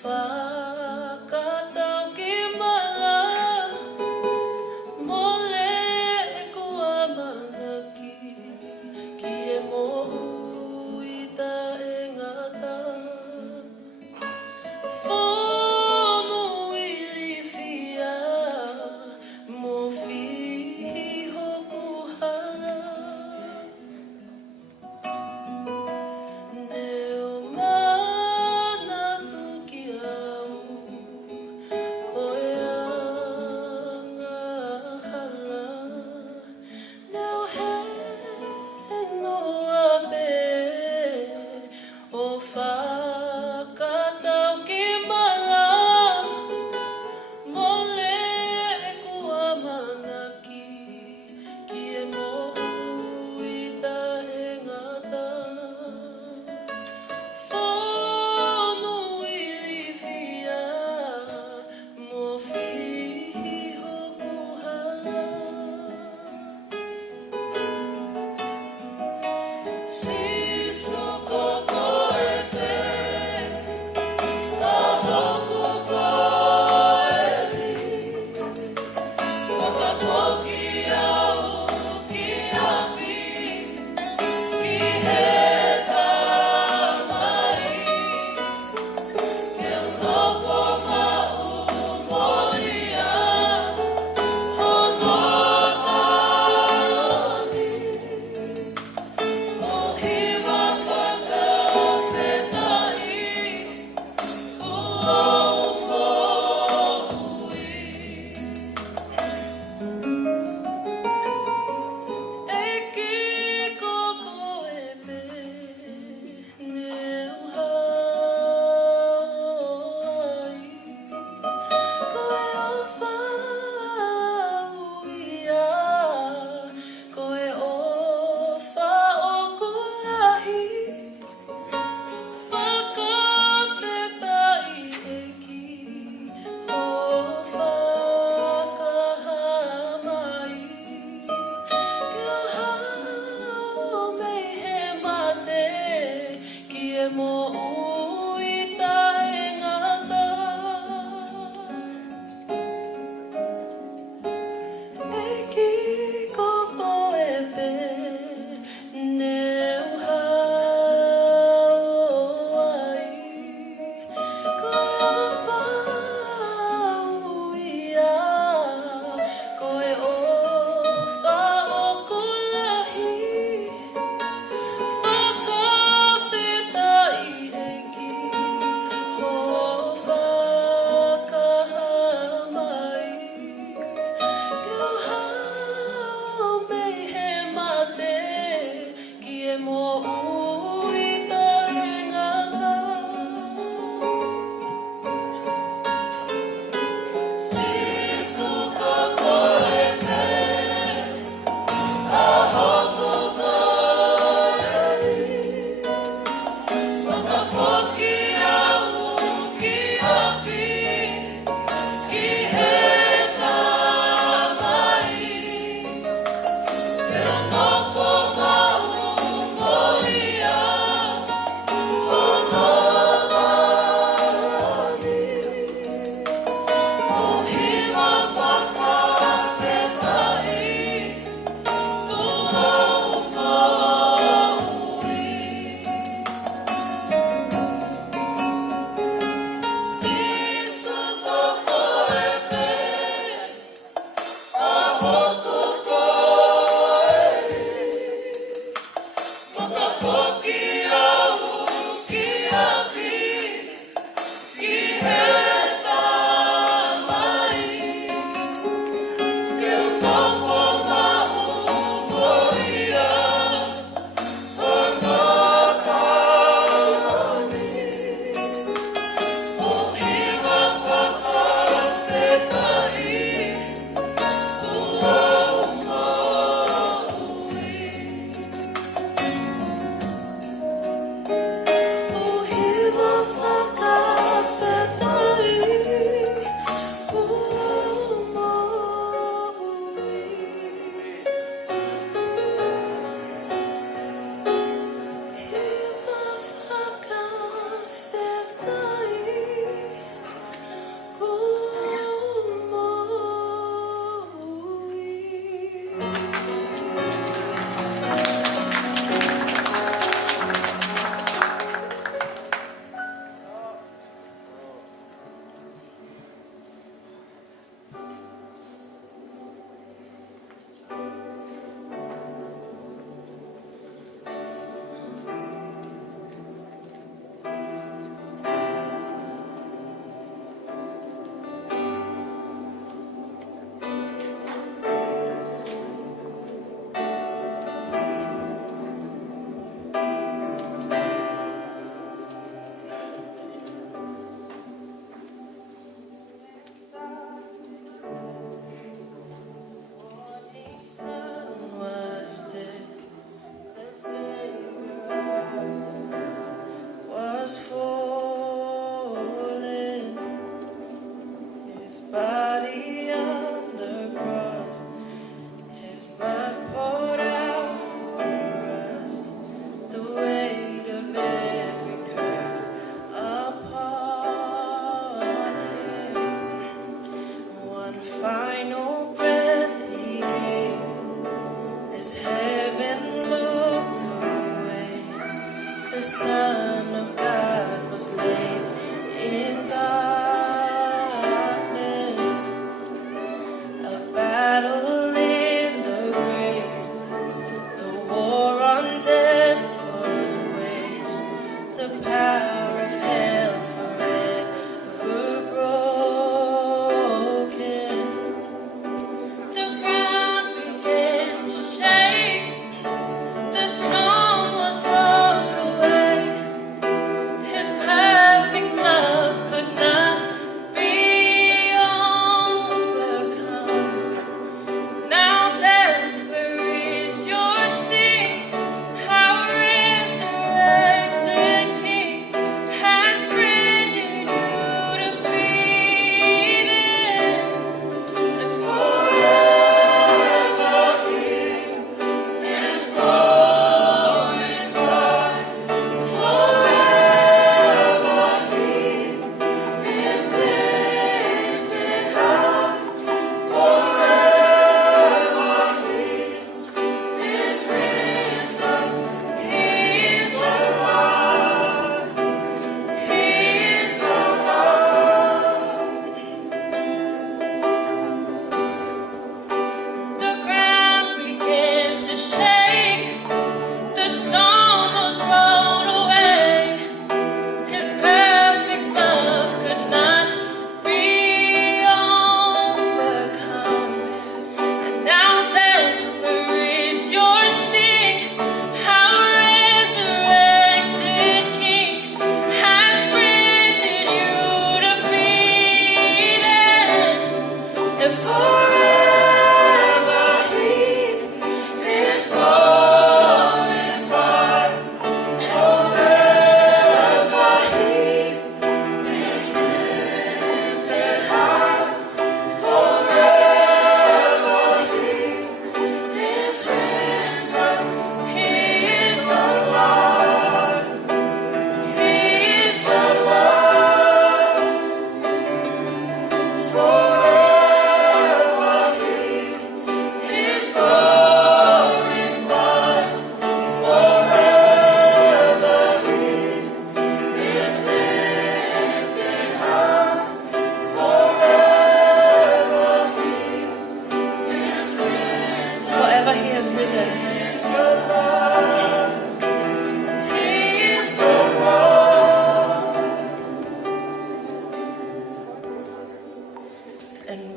whakatau ki mala mole e kua manaki ki e mohu i ta e ngata whonu i rifia mo fihi hoku hala Neo mana tukia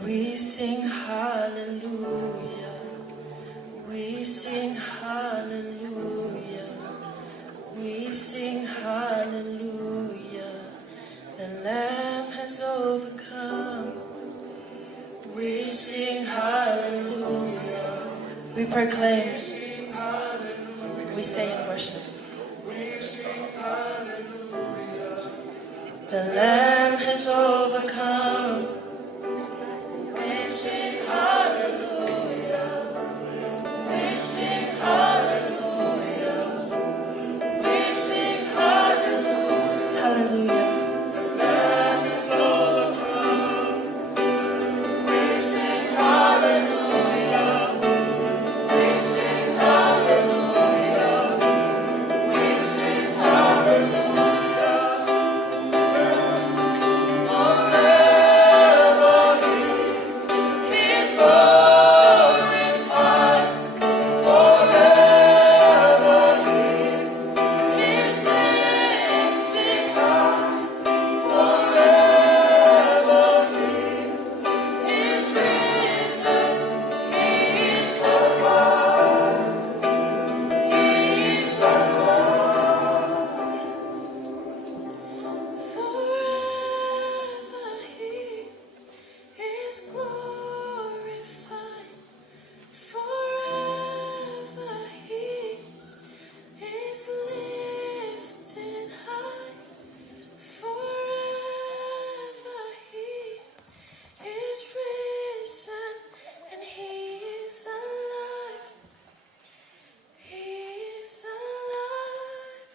We sing hallelujah. We sing hallelujah. We sing hallelujah. The Lamb has overcome. We sing hallelujah. We proclaim. We say in worship. We sing hallelujah. The Lamb has overcome. We sing hallelujah. We sing hallelujah. We sing hallelujah. Hallelujah. The Lamb is overcome. We sing hallelujah. We sing hallelujah. We sing hallelujah. Forever He is glorified. Forever He is lifted high. Forever He is risen. He is alive. He is alive. Forever He is glorified. Forever He is lifted high. Forever He is risen, and He is alive. He is alive.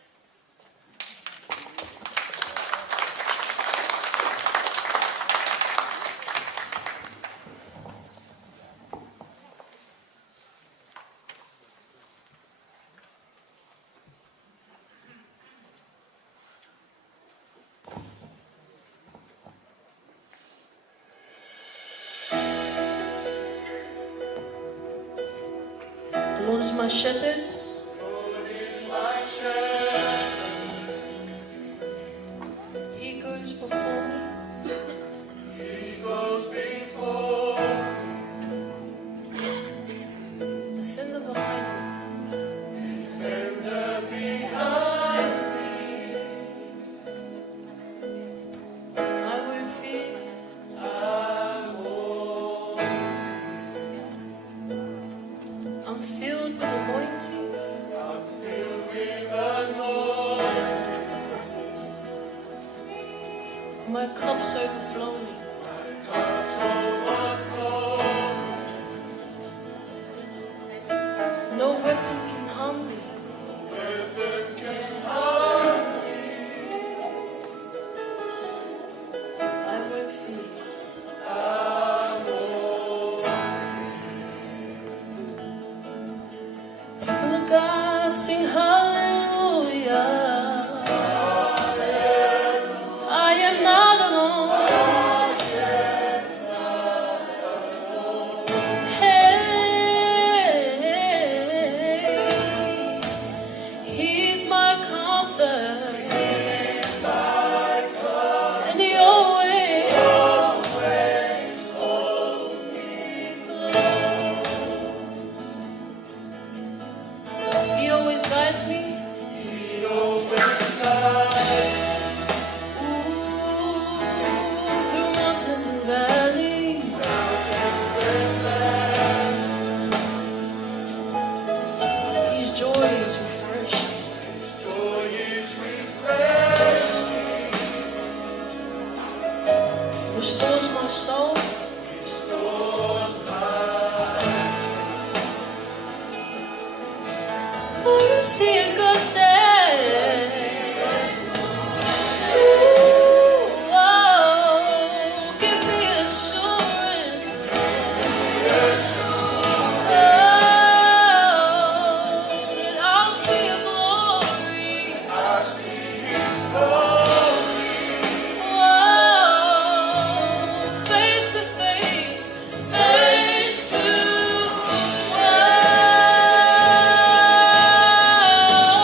The Lord is my shepherd. Lord is my shepherd. He goes before me. He goes before me. Defender behind me. Defender behind me. I won't fear. I won't. I'm filled with anointing. I'm filled with anointing. My cup's overflowing. My cup's overflowing. No weapon can harm me. No weapon can harm me. I won't fear. I won't. People of God sing hallelujah. I am not alone. Hey, He's my comfort. And He always holds me close. He always guides me. He always guides me. Through mountains and valleys. His joy is refreshing. His joy is refreshing. Restores my soul. Restores my soul. I see a good day. Ooh, oh, give me assurance. Oh, that I'll see your glory. I see His glory. Oh, face to face, face to face.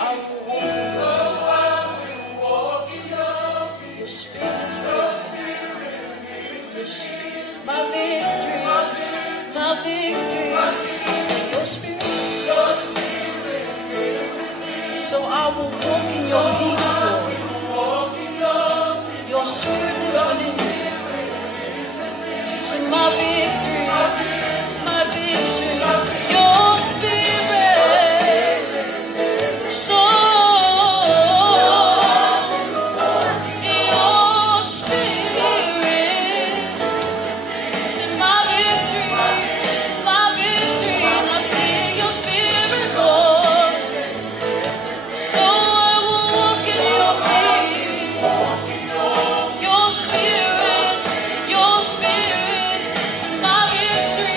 I will walk in your spirit. Yes, Jesus. My victory. My victory. Say your spirit. So I will walk in your peace, Lord. Your spirit lives within me. Say my victory, your spirit. So your spirit. Say my victory. And I see your spirit, Lord. So I will walk in your peace. Your spirit, my victory.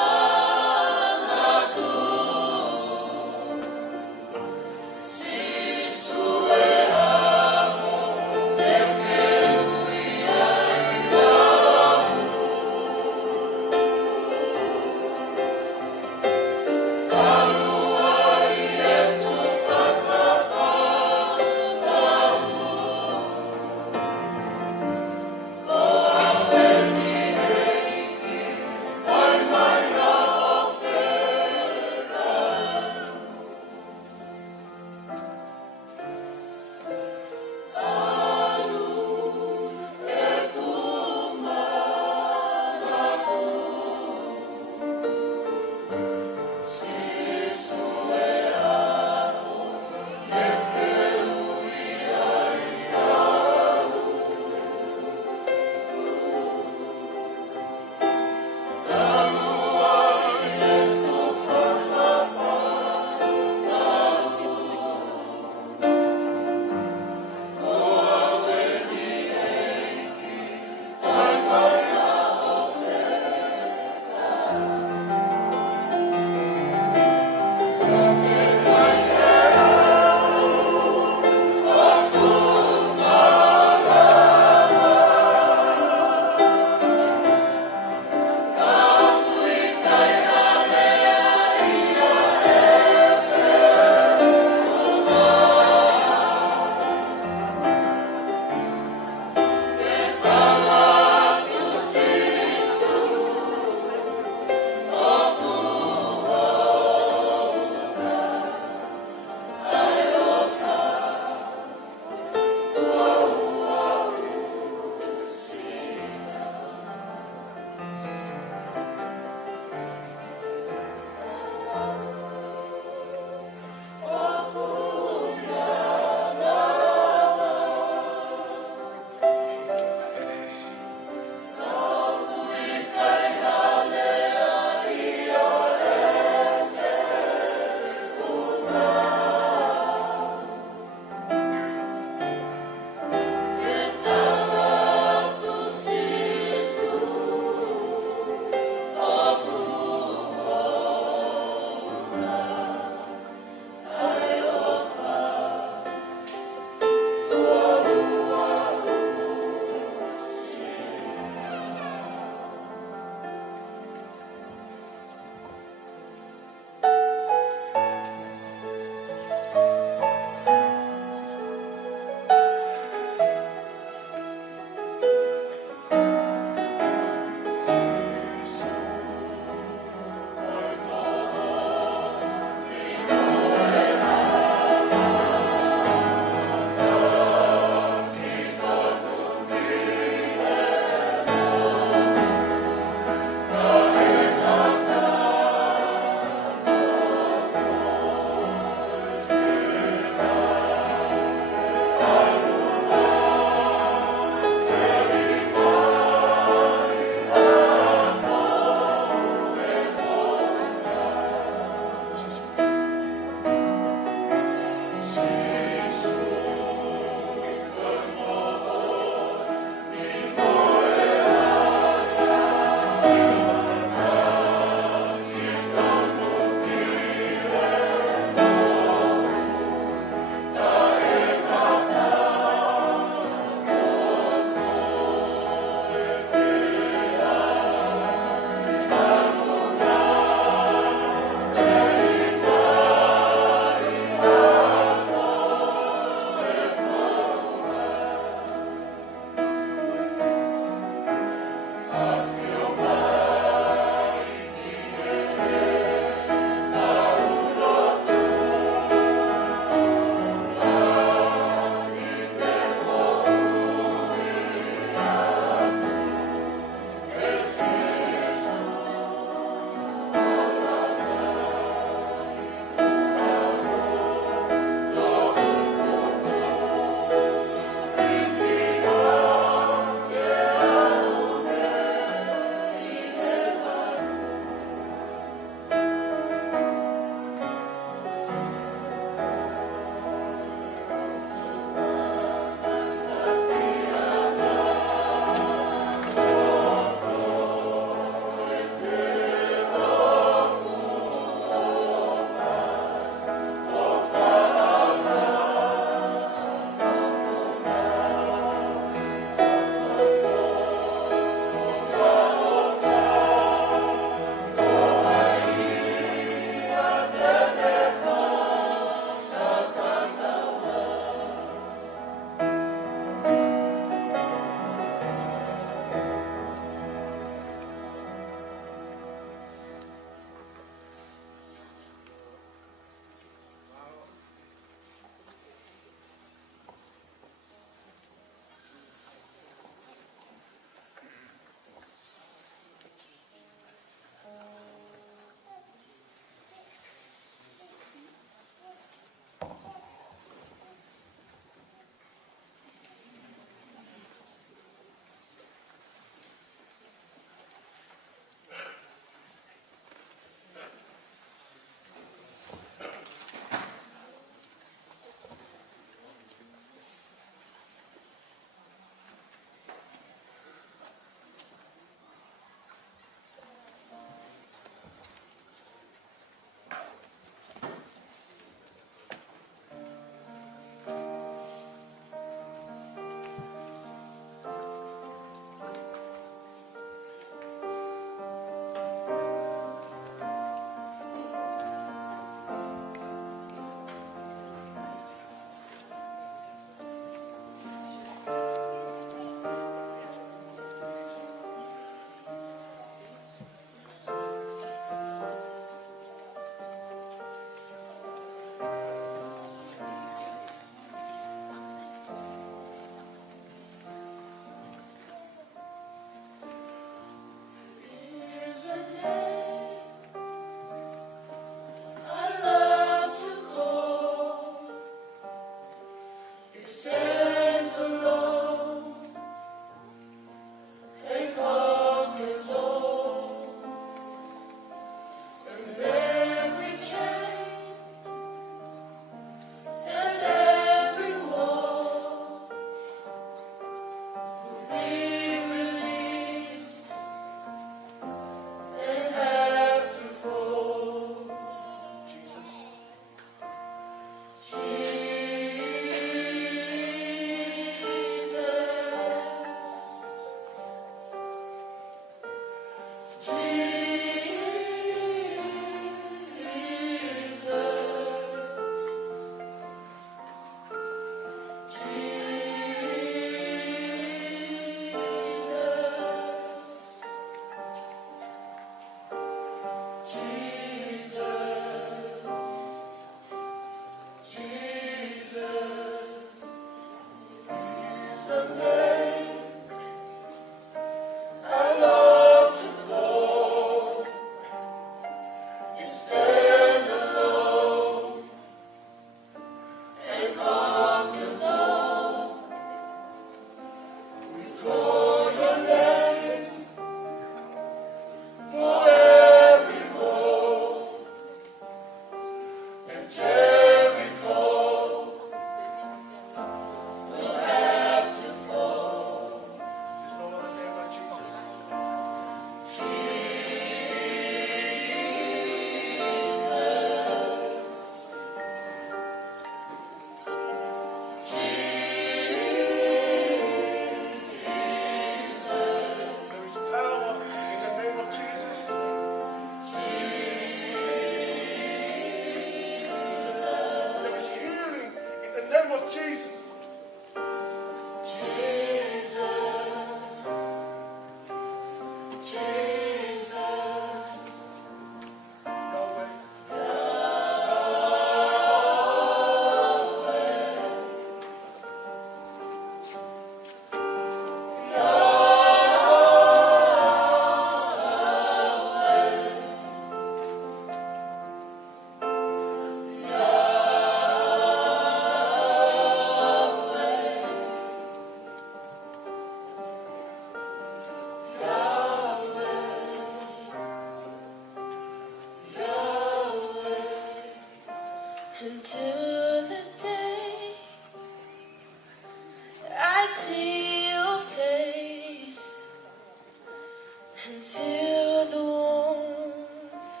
feel the warmth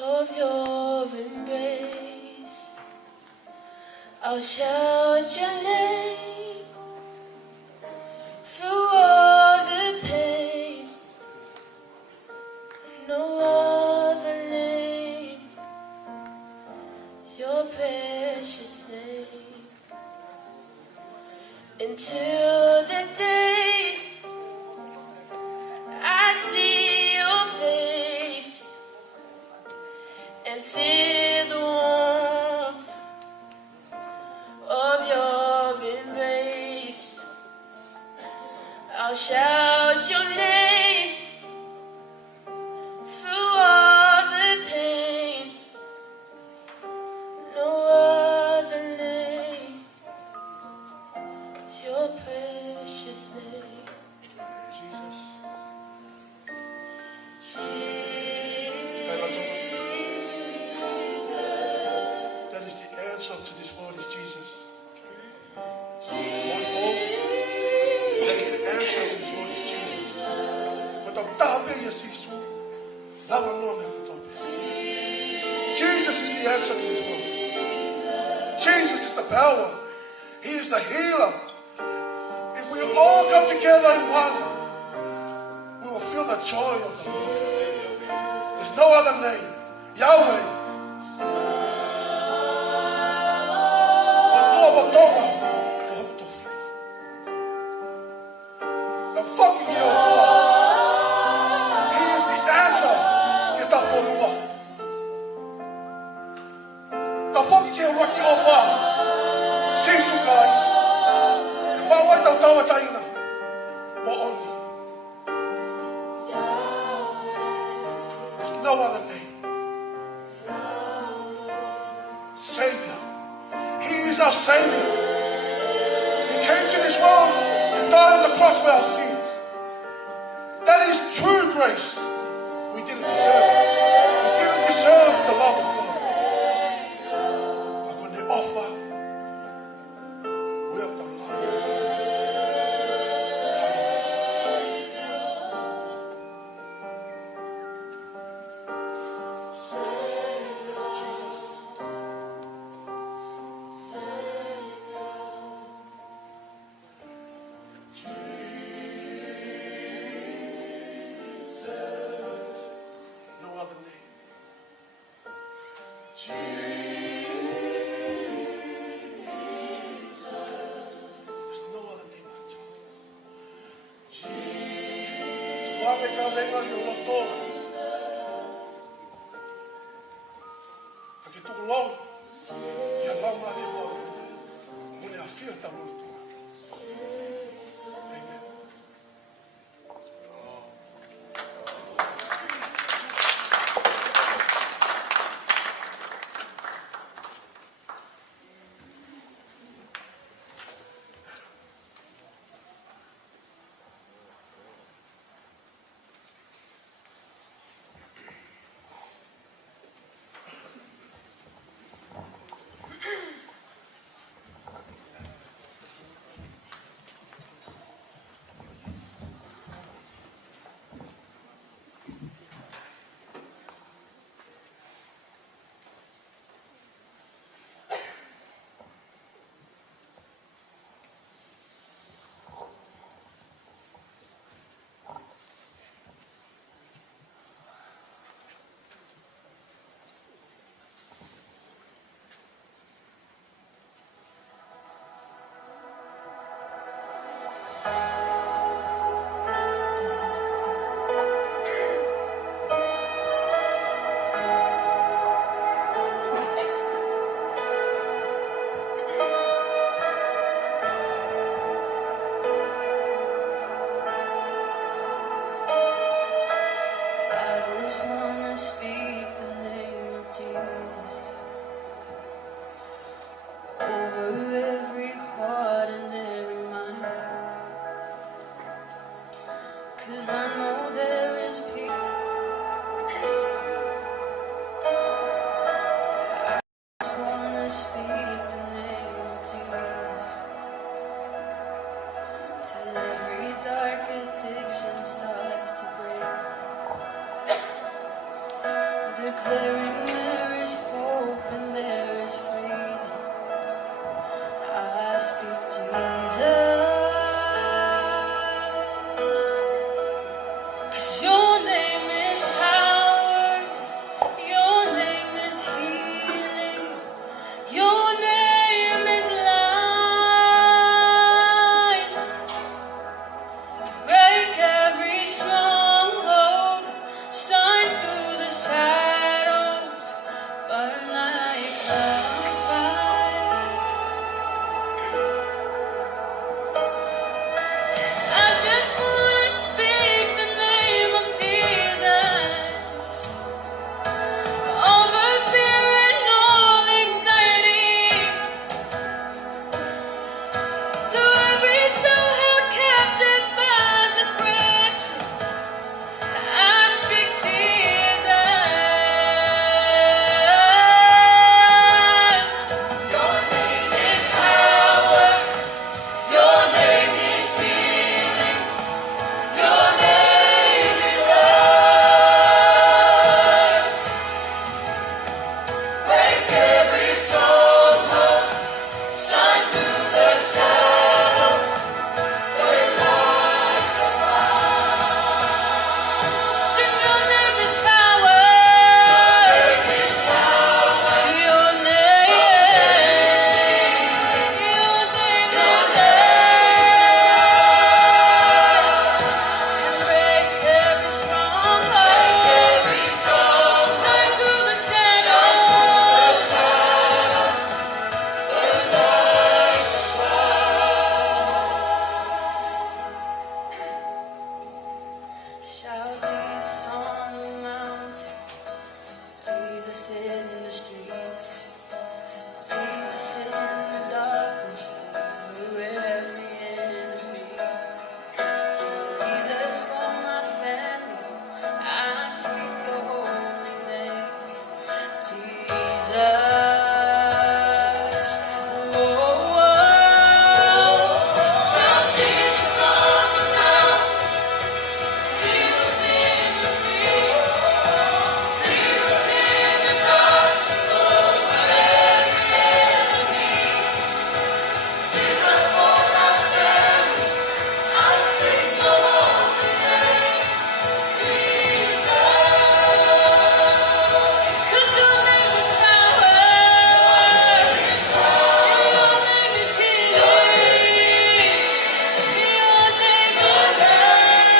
of your embrace. I'll shout your name through all the pain. No other name, your precious name. Until the day I see your face and feel the warmth of your embrace. I'll shout your name through all the pain. No other name, your precious name. Jesus. That is the answer to this world, is Jesus. That is the answer to this world, is Jesus. But I'm tapping your sister. Jesus is the answer to this world. Jesus is the power. He is the healer. If we all come together in one, we will feel the joy of the Lord. There's no other name. Yahweh. The fucking Yehoah. He is the answer. The fucking Yehoah. Sisu Kalais. The power of Tawa Taina. More only. There's no other name. Savior. He is our Savior. He came to this world and died on the cross for our sins. That is true grace. We didn't deserve it. We didn't deserve the love of God. But when they offer, we have the love of God. Jesus. No other name. There's no other name like Jesus. Tu ave cadena de motor. Porque tu long e a lama de moro. Mune a fia ta luta. Amen. Till every dark addiction starts to break. Wherein there is hope and there is freedom, I speak Jesus. 'Cause your name is power, your name is healing, your name is life. Break every stronghold, shine through the shadows, burn like a fire. I just wanna speak the name of Jesus over fear and all anxiety. To every soul held captive by depression, I speak Jesus. Your name is power, your name is healing, your name is life. Break every stronghold, shine through the shadows, burn like a fire. Sing your name is power. Your name is power. Your name is life. Break every stronghold. Shine through the shadows. Shout Jesus on the mountains, Jesus in the streets, Jesus in the darkness over every enemy. Jesus for my family, I speak the holy name, Jesus. Oh, oh, oh. Shout Jesus on the mountain, Jesus in the streets, Jesus in the darkness over every enemy. Jesus for my family, I speak the holy name, Jesus. 'Cause your name is power, your name is healing, your name is life.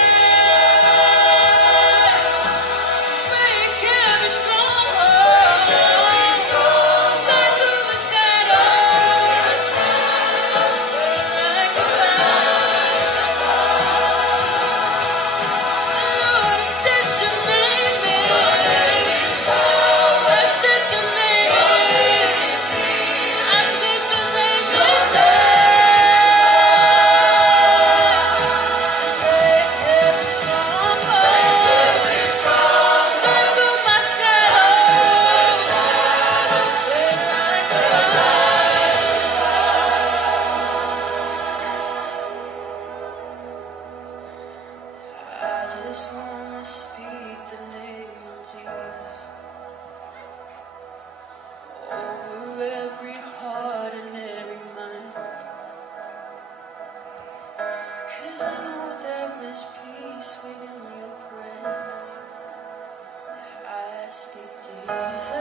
Break every stronghold, shine through the shadows, burn like a fire. Lord, I said your name is, I said your name is, I said your name is life. Break every stronghold, shine through my shadows, burn like a fire. I just wanna speak the name of Jesus over every heart and every mind. 'Cause I know there is peace within your presence. I speak Jesus.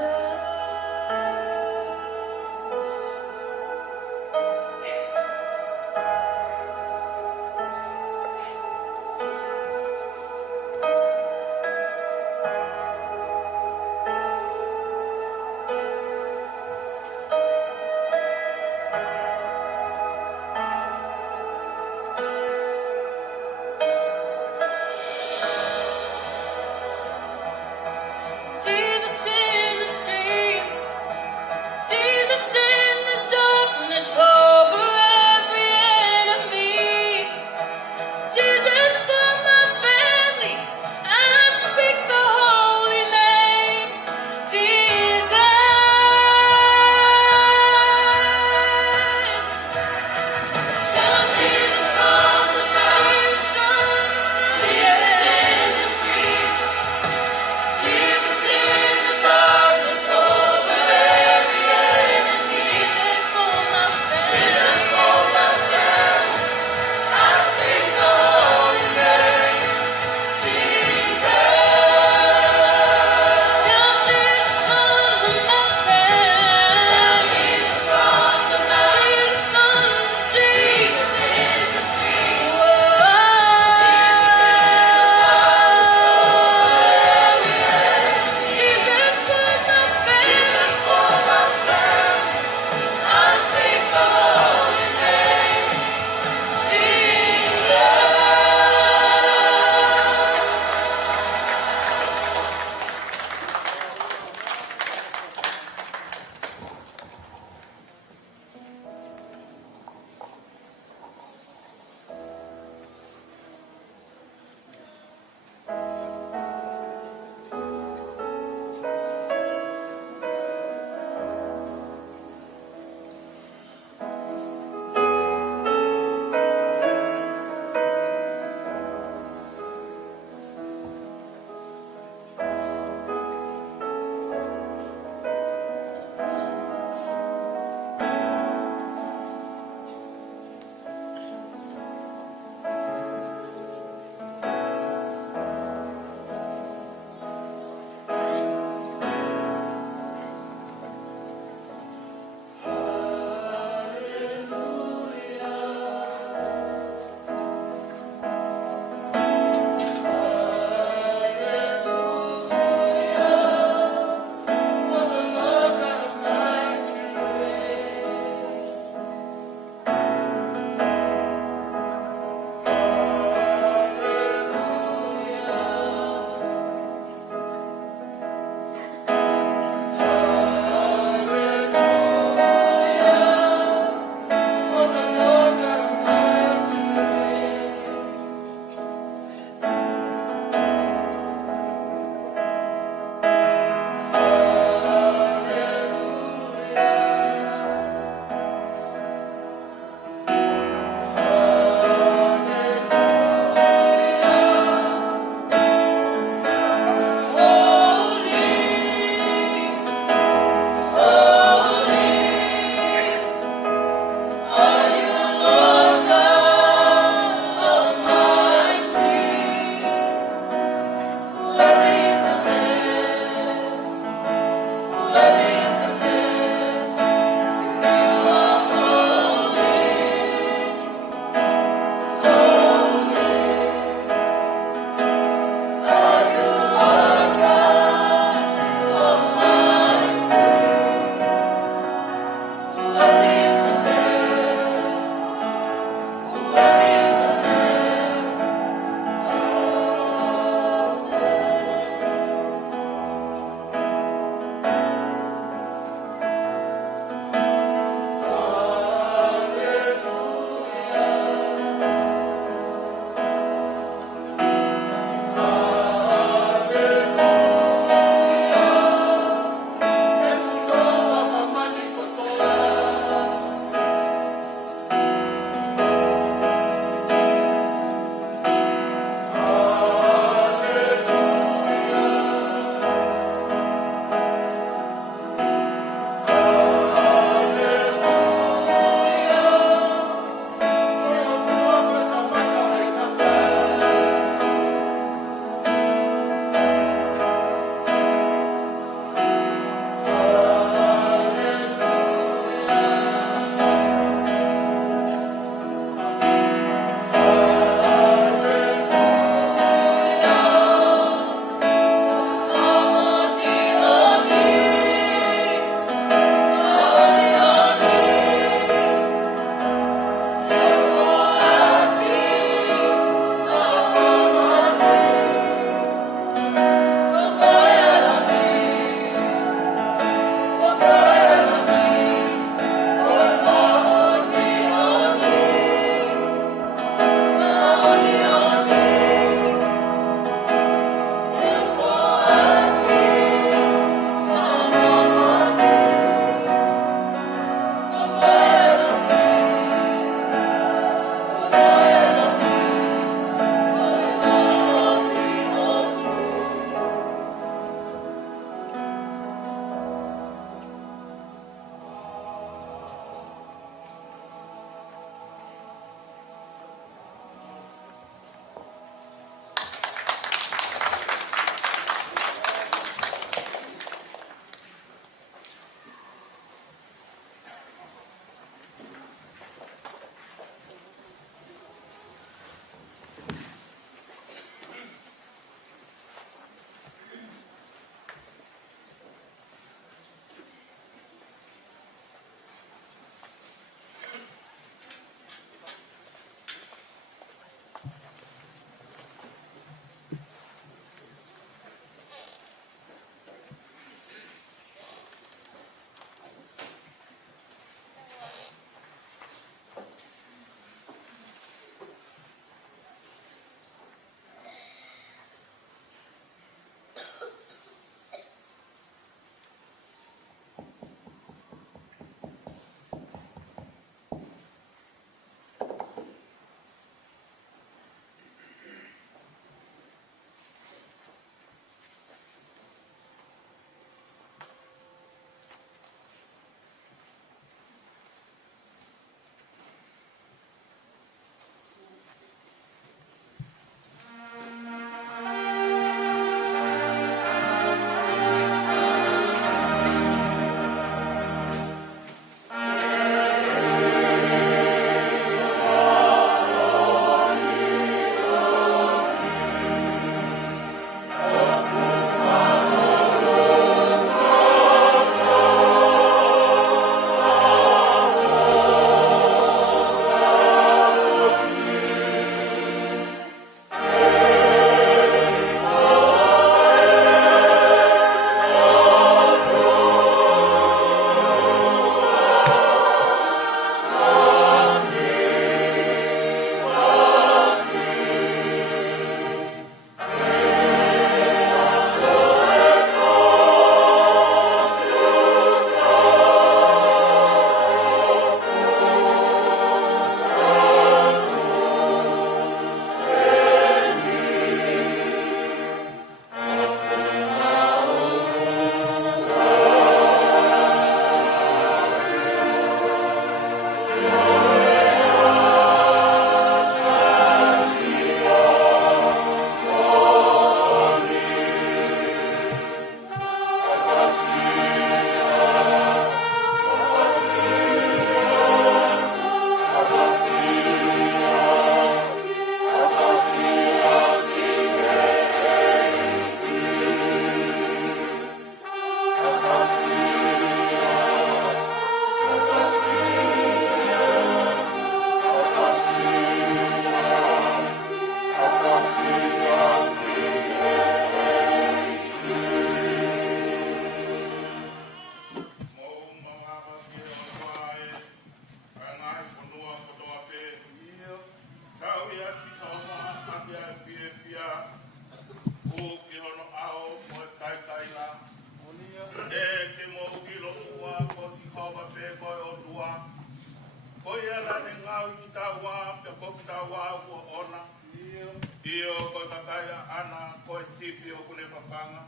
tipi o kune whapanga.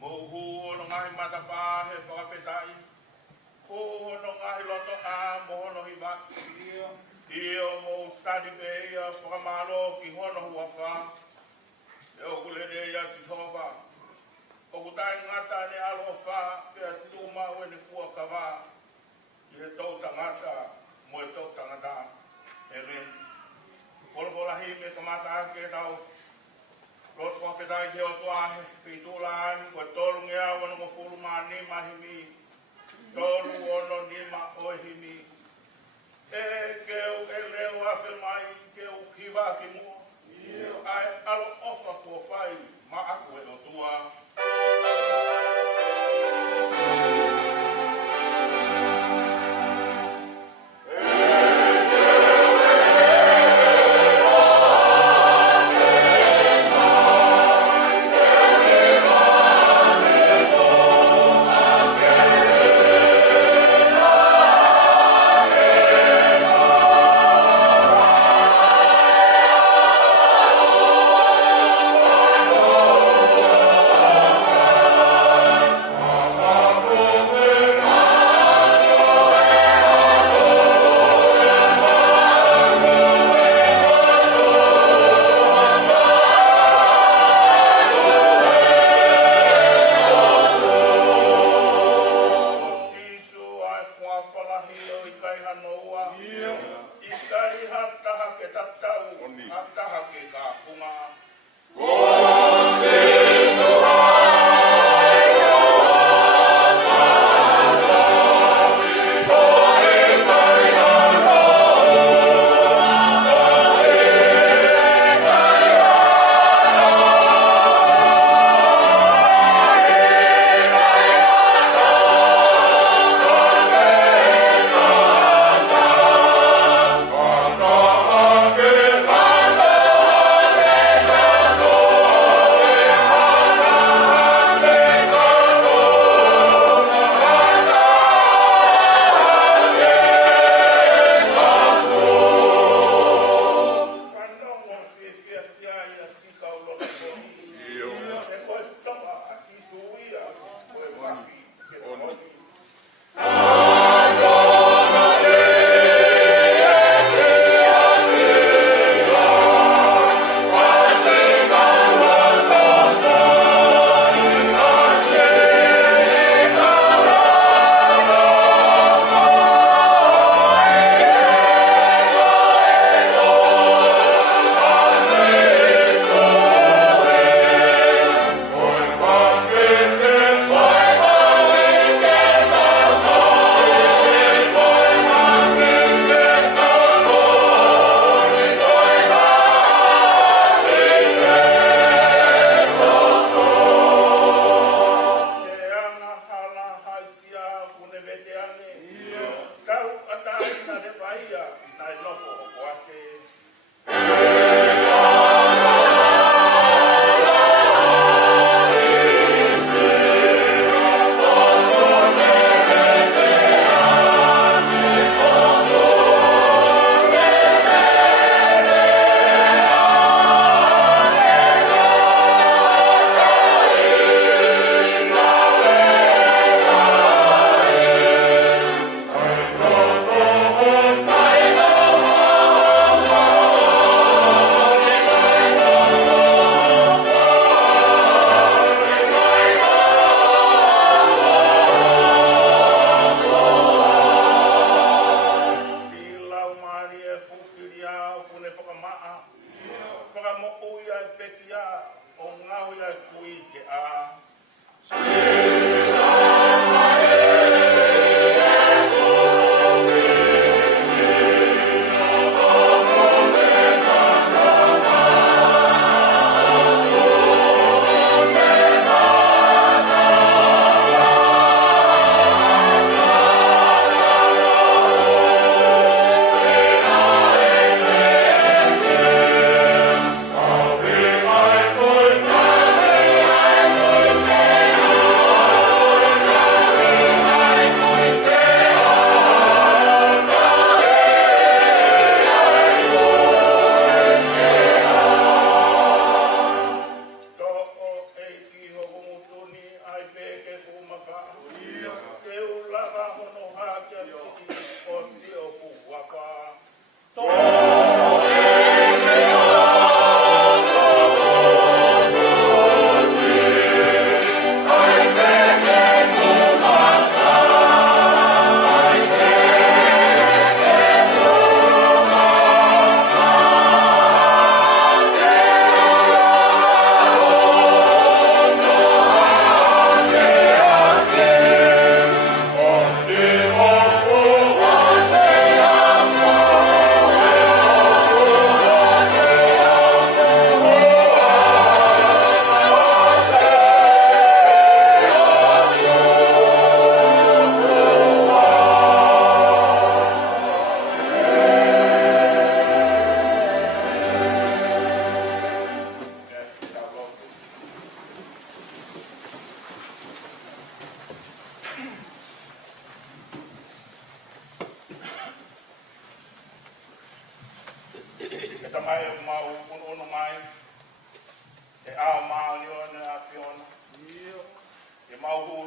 Mo hono ngahi matapa he whakawhetai. Hono ngahi loto a mo hono hiwa. Io mo stadi be ia whakamalo ki hono huafa. E o kule ne ia sitova. O kutai ngata ne alofa pe tuma wene fua kawa. I he tau tangata mo e tau tangata. Amen. Kola hi me kamata ake tau. Rot whawhetai ke o tuahe. Whitula ani koe tolu ngea wana mo fulu maa ni mahimi. Tolu ono ni ma ohimi. E keu e leo afe mai keu hiwa ki mua. Ai alo ofa kua whai ma aku e o tua.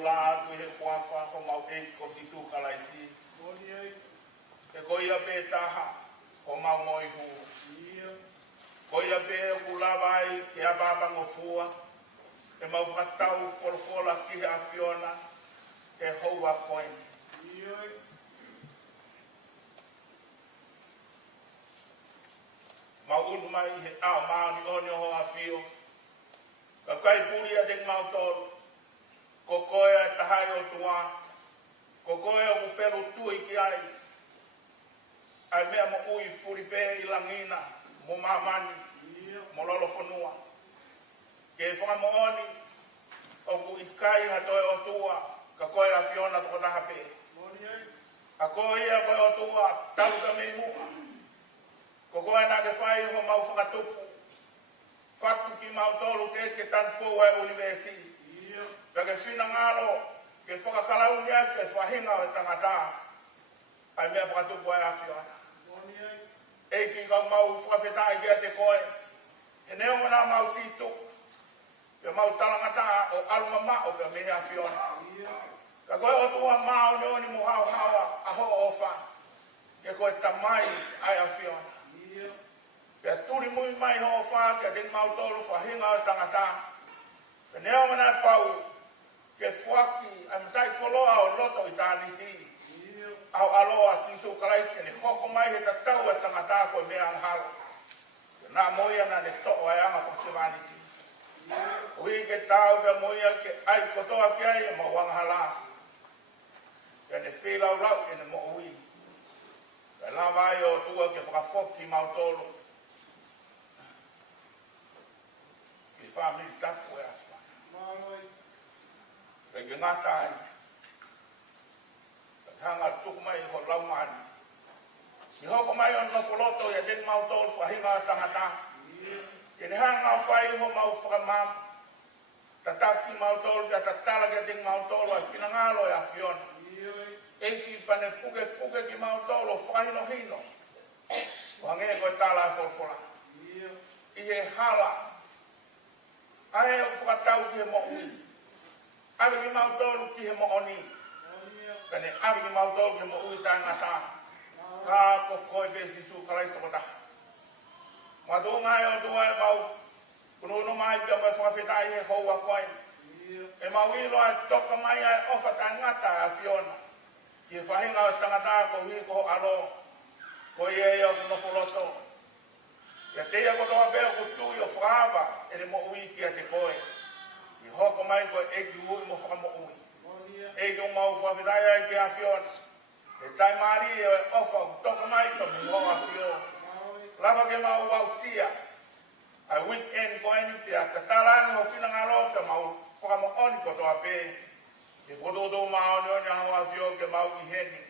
la tu he kuafa ko mau e ko sisu kalaisi. E ko ia pe taha ko mau moi hu. Ko ia pe ku lavai ke ababa ngofua. E mau fatau porfola ki a Fiona e hoa koini. Mau ulu mai he au maoni oni o hoa fio. Ka kai puri a deng mau tolu. Ko koe a tahai o tua. Ko koe o upelu tui ki ai. Ai mea mo ui furi pe i langina. Mo mamani. Mo lolo fonua. Ke whanga mo oni. O ku ikai hatoe o tua. Ka koe a Fiona toko taha pe. A koe ia koe o tua. Talu ka mei mua. Ko koe nā ke whai ho mau whakatupu. Whatu ki mau tolu te tanpo e universi. Ka ke whina ngaro, ke whakakarau nia ke whahinga o tangata. Ai mea whakatupu e a Fiona. E ki kau mau whakawhetai kia te koe. He neo ngana mau situ. Ke mau talangata o alumama o ka mehe a Fiona. Ka koe o tua mao neoni mo hau hawa aho ofa. Ke koe tamai ai a Fiona. Pea turi mui mai ho wha kia ding mau tolu whahinga o tangata. Pe neo ngana pau ke whaki a mtai koloa o loto i tāniti. Au aloa sisu kalais ke ne hoko mai he tatau e tangata koe mea nghala. Nā moia na ne to'o e anga whasivaniti. Ui ke tau ke moia ke ai kotoa ke ai e mo wanghala. Ke ne whilau lau e ne mo ui. Ke la mai o tua ke whakafoki mau tolu. Famili tapu e aswa. Ke ngata ai. Ke hanga tuku mai ho lau mani. Ni hoko mai on no foloto ya deng mau tol whahinga tangata. Ke ne hanga whai ho mau whakamam. Tataki mau tol ya tatala ya deng mau tol wa kinangalo ya Fiona. Eki pane puke ki mau tol o whahino hino. Wange koe tala folfola. Ihe hala. Ai o whakatau ki he mo ui. Awe ki mau tolu ki he mo oni. Kane awe ki mau tolu ki he mo ui tā ngata. Ka ko koe pe sisu kalai toko taha. Ma tō ngai o tua e mau. Kuno mai pia mai whakawhetai he houa koe. E mau ilo a toka mai ai ofa tā ngata a Fiona. Ki he whahinga o tangata ko hui ko alo. Ko ie o kuno foloto. Ia teia ko toa bea ko tui o whaawa e ne mo ui kia te koe. I hoko mai koe e ki ui mo whakamo ui. E ki o mau whawhirai ai ki a Fiona. E tai maari e ofa o toko mai ka mi hoa Fiona. Lava ke mau wau sia. Ai weekend koe ni pia ka tarani ho whina ngaro ka mau whakamo oni ko toa pe. E kododo mao ni oni hoa Fiona ke mau i heni.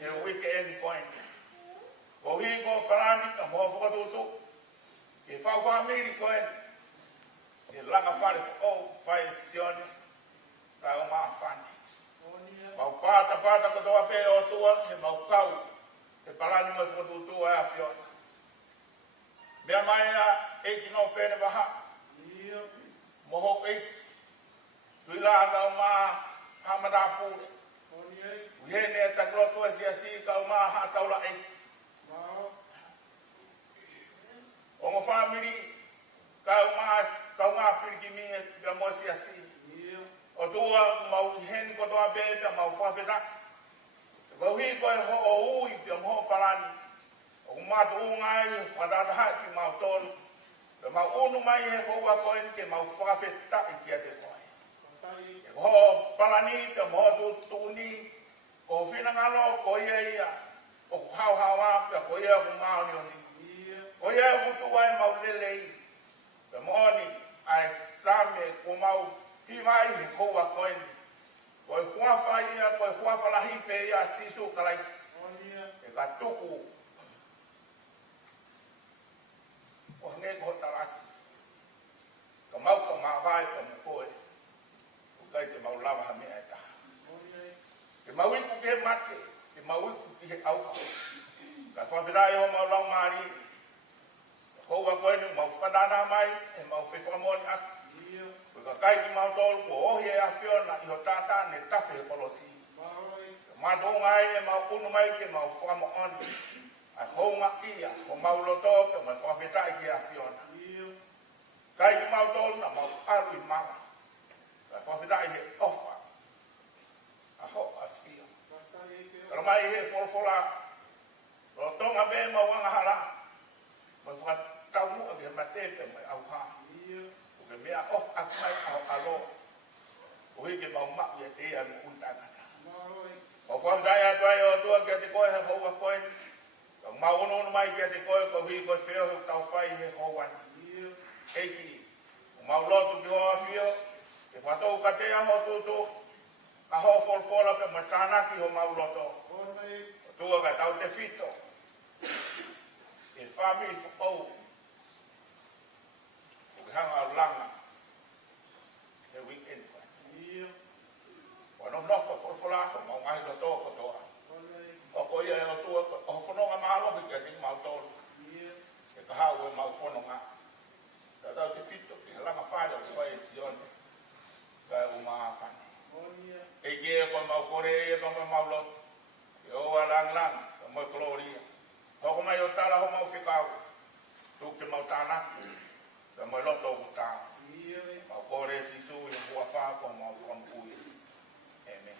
E weekend koe ni. Ko hi ko parani ka mo whakatoto. E whau Famili koe, e langa whare o whai Sione, kai o maa Fane. Mau pāta ko toa pē o tua, he mau kau, e parani mai whakatutua e a Fiona. Mea mai a eiki no pēne waha, moho eiki, tuila anga o maa hamada pūre. Uhene e takrotu e siasi ka o maa hataula eiki. O mo Famili, kau ngā piriki mi e pia mosi asi. O tua mau hen ko toa bebe mau whawheta. Kau hi koe ho o ui pia moho parani. O kumatu u ngai whatataha ki mau tolu. Pe mau unu mai he houa koe ke mau whawheta i kia te koe. E ho parani pia moho tūni. Ko whina ngalo ko ia. O kuhau hawa pia ko ia kumao ni oni. O ia kutu wai mau lelei. Pe mooni ai same ko mau hiwai he koua koeni. Koe kuafa ia, koe kuafa lahi pe ia sisu kalais. E ka tuku. O nge ko tarasi. Ka mau ka mawai ka mukoe. O kai te mau lava ha mea e taha. Te mau iku ke mate. Te mau iku ki he auka. Ka whawhirai ho mau lau maari. Koua koe ni mau whadana mai, e mau whewhamoni aki. kai ki mau tolu ko ohi e afiona i ho tata ne tafe e polosi. Ma do ngai e mau unu mai ke mau whamo oni. A hounga ia, ko mau loto ke mai whawheta i ke afiona. Kai ki mau tolu na mau aru i mama. Ka whawheta i he ofa. A ho afia. Tara mai he folfola. Rotonga be mau wanga hala. Mai whakatau mua ke he matepe mai au ha. Ke mea of akai au alo. O heke mau maku e te anu untangata. O whamdai atuai o tua kia te koe he houa koe. Ka mauono mai kia te koe ko hui koe whio he tau whai he houani. Eiki, o mau lotu ki hoa whio. Ke whatou ka te aho tūtū. Ka ho folfola pe mai tānaki ho mau loto. O tua ka tau te whito. E Famili whakau. Hanga langa e weekend kwa no nofa folfola ko mau ngai do to ko to o ko ia no tu o fono nga malo ke ke mau to e ka hawe mau fono nga da te fito ke langa fale o fa Sione ka uma Fane e ge ko mau kore e ko mau lo e o lang lang mo gloria ko mai o tala ho mau fikau tu ke mau tanaki da mai loto uta. Mau kore sisu yang buat apa mau from kui. Amen.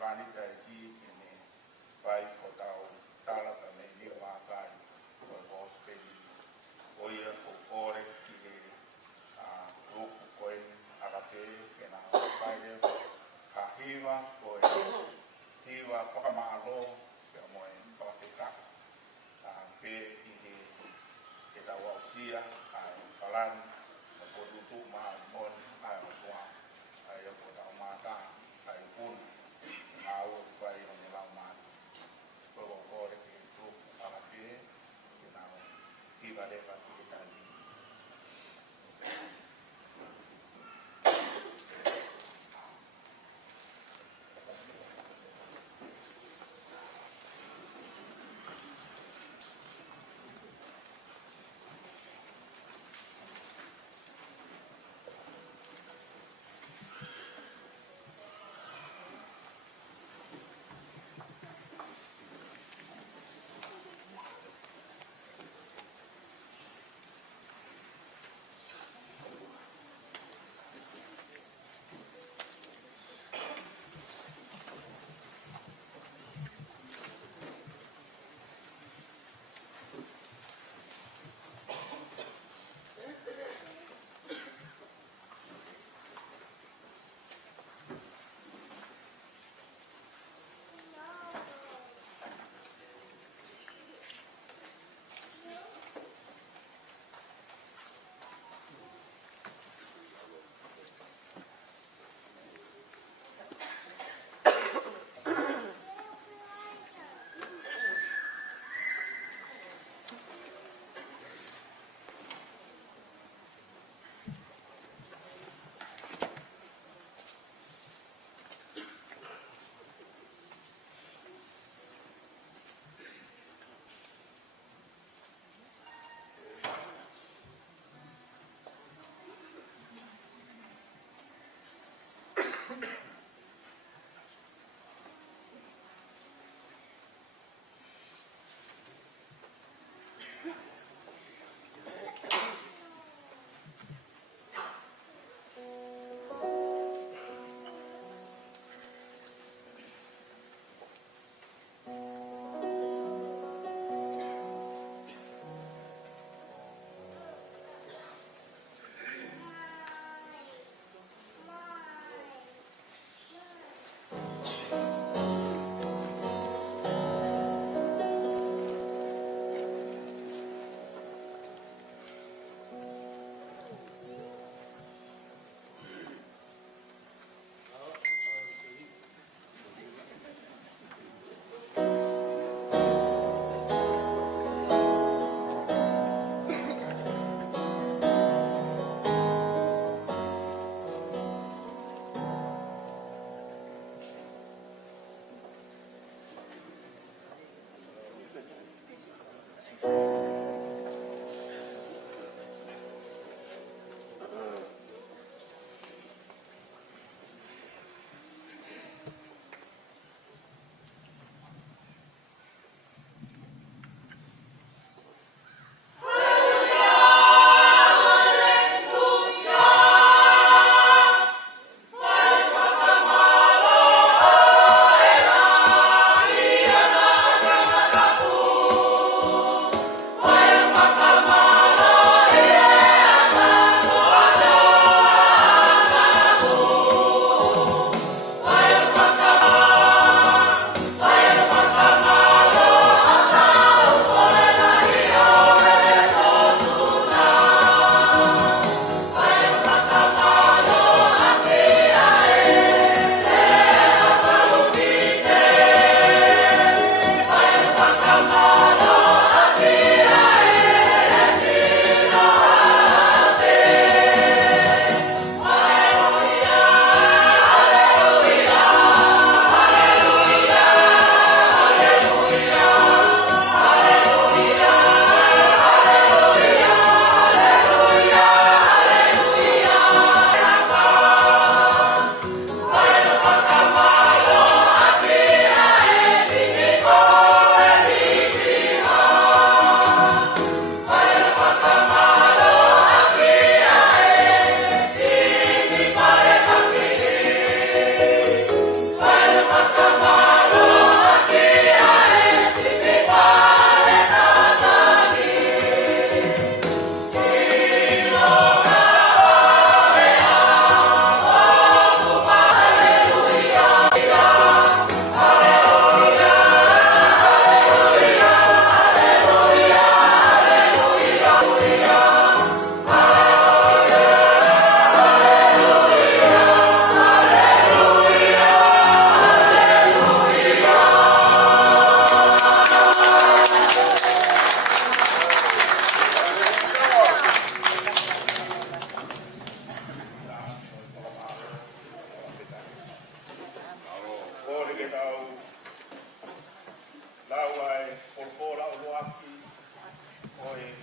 vani tai ki ene vai ko tau tala ta nei ni wa kai ko hospeli o ia ko ore ki e a grupo ko ni agape ke na vai de ka hiwa ko e hiwa whakamalo ke mo e whakateka pe i e tau au sia ai kalani na fotutu maha mon ai o tua ai o tau mata ai un au vai o ni lau mata ko ore ke grupo agape ke na hiwa de pa ki tali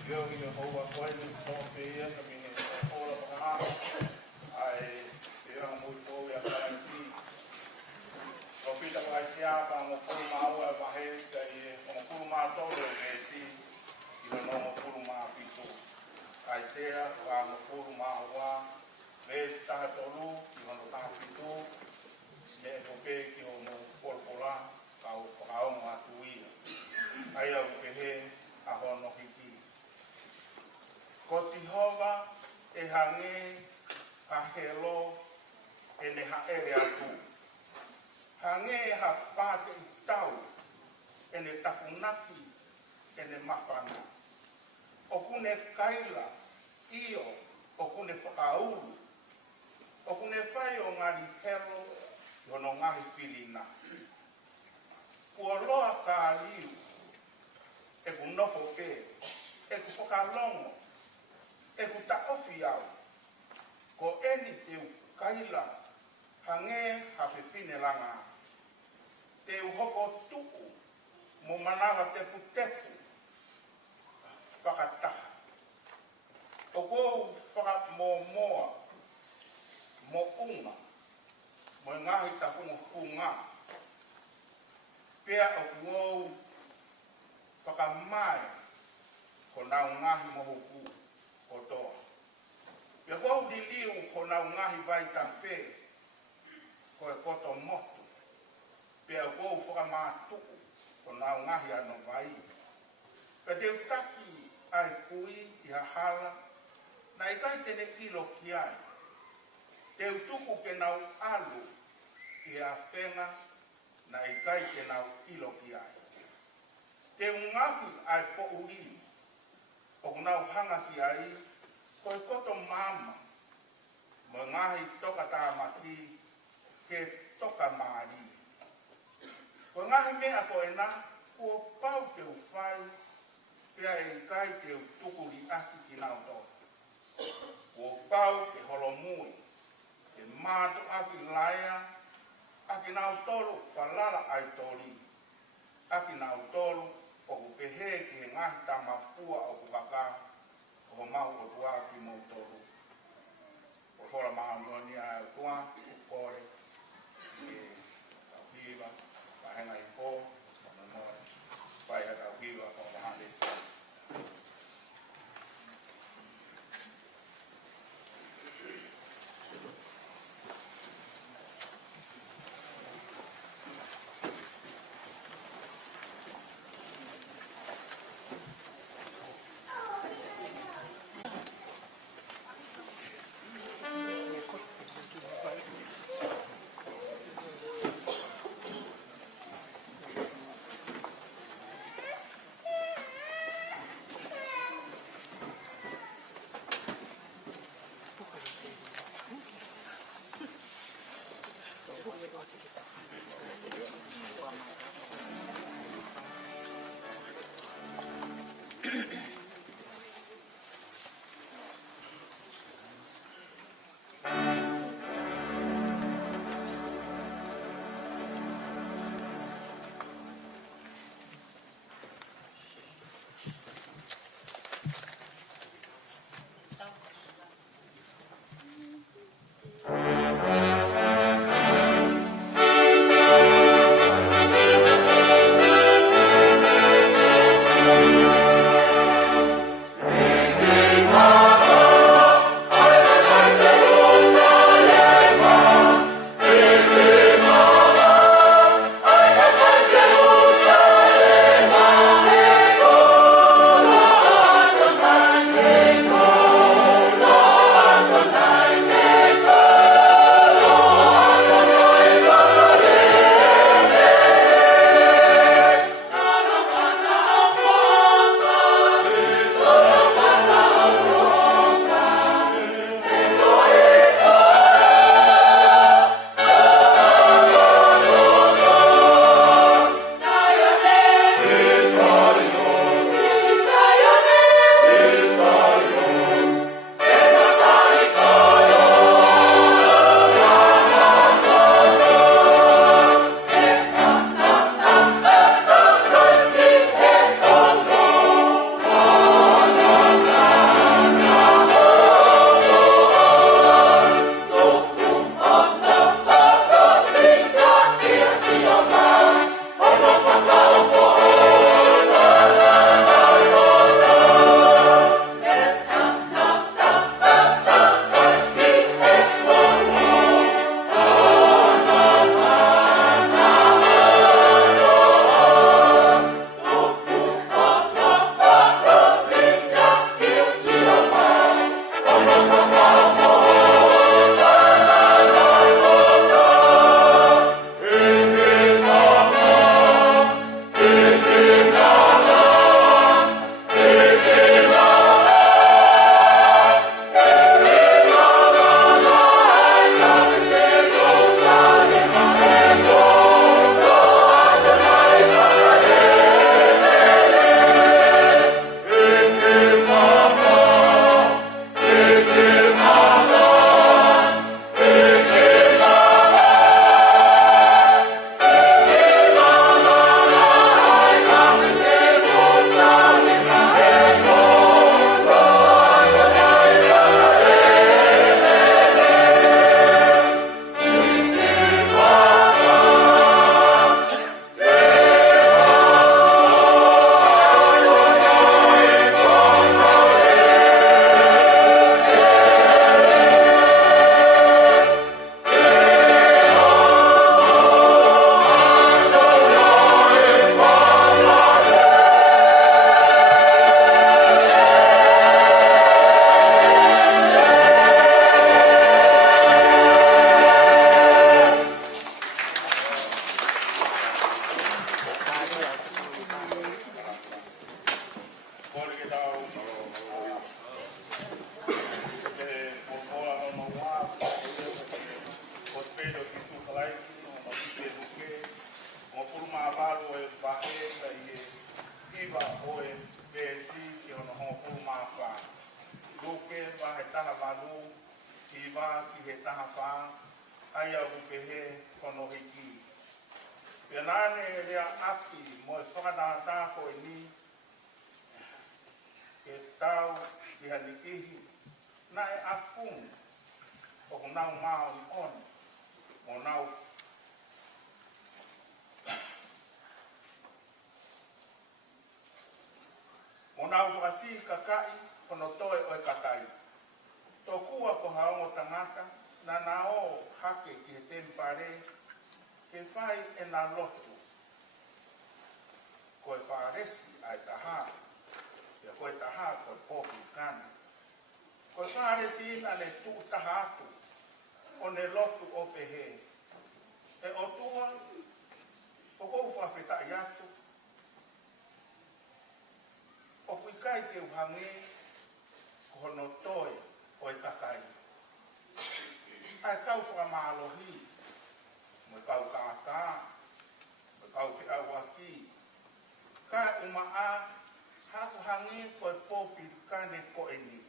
Yo Jehovah koe ni ko pe ia ka mi ko la pa ai ia mo fo ya ka si ko pita ka sia pa mo fu ma wa ba he ka i mo fu ma to le ke si i no mo fu ma pito ai sea pa mo fu ma wa ve sta to lu i no ta pito le ko ke ki o mo for fola ka o fa o ma tu i ai au ke he a hono hiki ko Jehova e hange a helo e ne ha ere atu. Hange ha pāte i tau e ne tapunaki e ne mawhana. O kune kaila io o kune whakauru. O kune whai o ngari helo i hono ngahi whirina. Kua loa ka liu e ku nofo pe e ku whakalongo e ku taofi au, ko eni te kaila, hange hawhiwhine langa. Te uhoko tuku, mo manawa tepu tepu, whakataha. O kou whakamomoa, mo unga, mo ngahi takungo funga. Pea o kuou whakamai, ko nau ngahi mohuku. Kotoa. Ia kou di liu ko nau ngahi vai ta whe, ko e koto motu. Pea kou whakamātuku, ko nau ngahi ano vai. Pea te utaki ai kui i hahala, na i kai tene ilo ki ai. Te utuku ke nau alu i a whenga, na i kai te nau ilo ki ai. Te ungahi ai po uri, o nau hanga ki ai, ko e koto mama, mo ngahi toka tāmaki, ke toka maari. Ko ngahi mea ko e nā, kua pau te uwhai, pia e kai te utukuri aki ki nau tō. Kua pau te holomui, te mātu aki laia, aki nau tolu, whalala ai tori. Aki nau tolu, o kupehe ki he ngahi tamapua o kukaka, o mau o tua ki mo toru. O fora maa moni a tua, kore, e kauhiwa, pahenga i po, o mamore, pai a kauhiwa o mahale sa. taha malu, ki wā ki he taha whā, ai au ke he kono hiki. Pia nane rea aki mo e whakanātā koe ni, ke tau ki hanikihi, na e apung, o ko nau mao ni on, mo nau whakasi kakai, kono toe o e kakai. Tō kua ko haongo tangata, na nao hake ki he tempare, ke whai e nā lotu. Ko e whaaresi ai taha, ia ko e taha ko e pōki kana. Ko e whaaresi ina ne tū taha atu, o ne lotu o pehe. E o tua, o kou whawhetai atu, o kuikai ke uhange, ko hono toe o e kakai. Ai kau whakamālohi, mo kau kātā, mo kau whiawaki. Ka umaa, haku hange ko e pōpi kane ko e ni.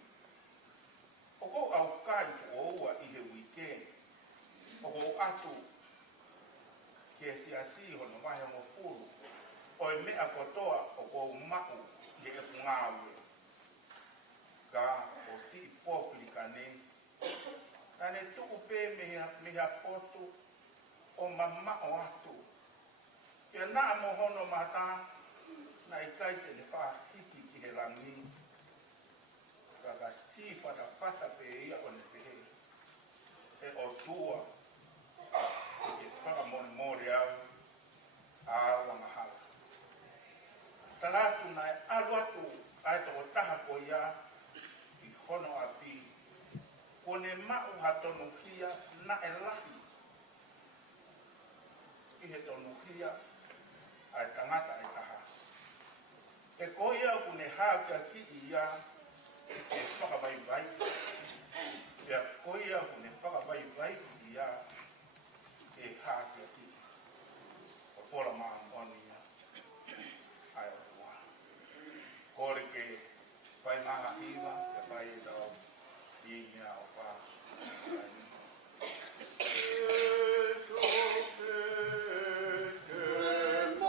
O kou au kai ko oua i he wike. O kou atu, ki e siasi hono wahe mo furu. O e mea kotoa o kou mau i e pungawe. Ka o si pōpi kane. Kane tuku pē meha potu o mamma o atu. Kia naa mo hono mata na i kaite ne wha hiki ki he rangi. Ka si whata pē ia o ne pehe. E o tua e whakamoni mōre au a wangahala. Talatu na e alu atu ai toko taha ko ia i hono api. Kone mau hatonu hia na e lahi. I he tonu hia ai tangata ai taha. E koia kune hao kia ki ia e whakawaiwai. Ia koia kune whakawaiwai ia e hao kia ki. O whora maa moni ia. Ai o tua. Kore ke whai maha iwa ke whai e dao. Ia o wha. Oh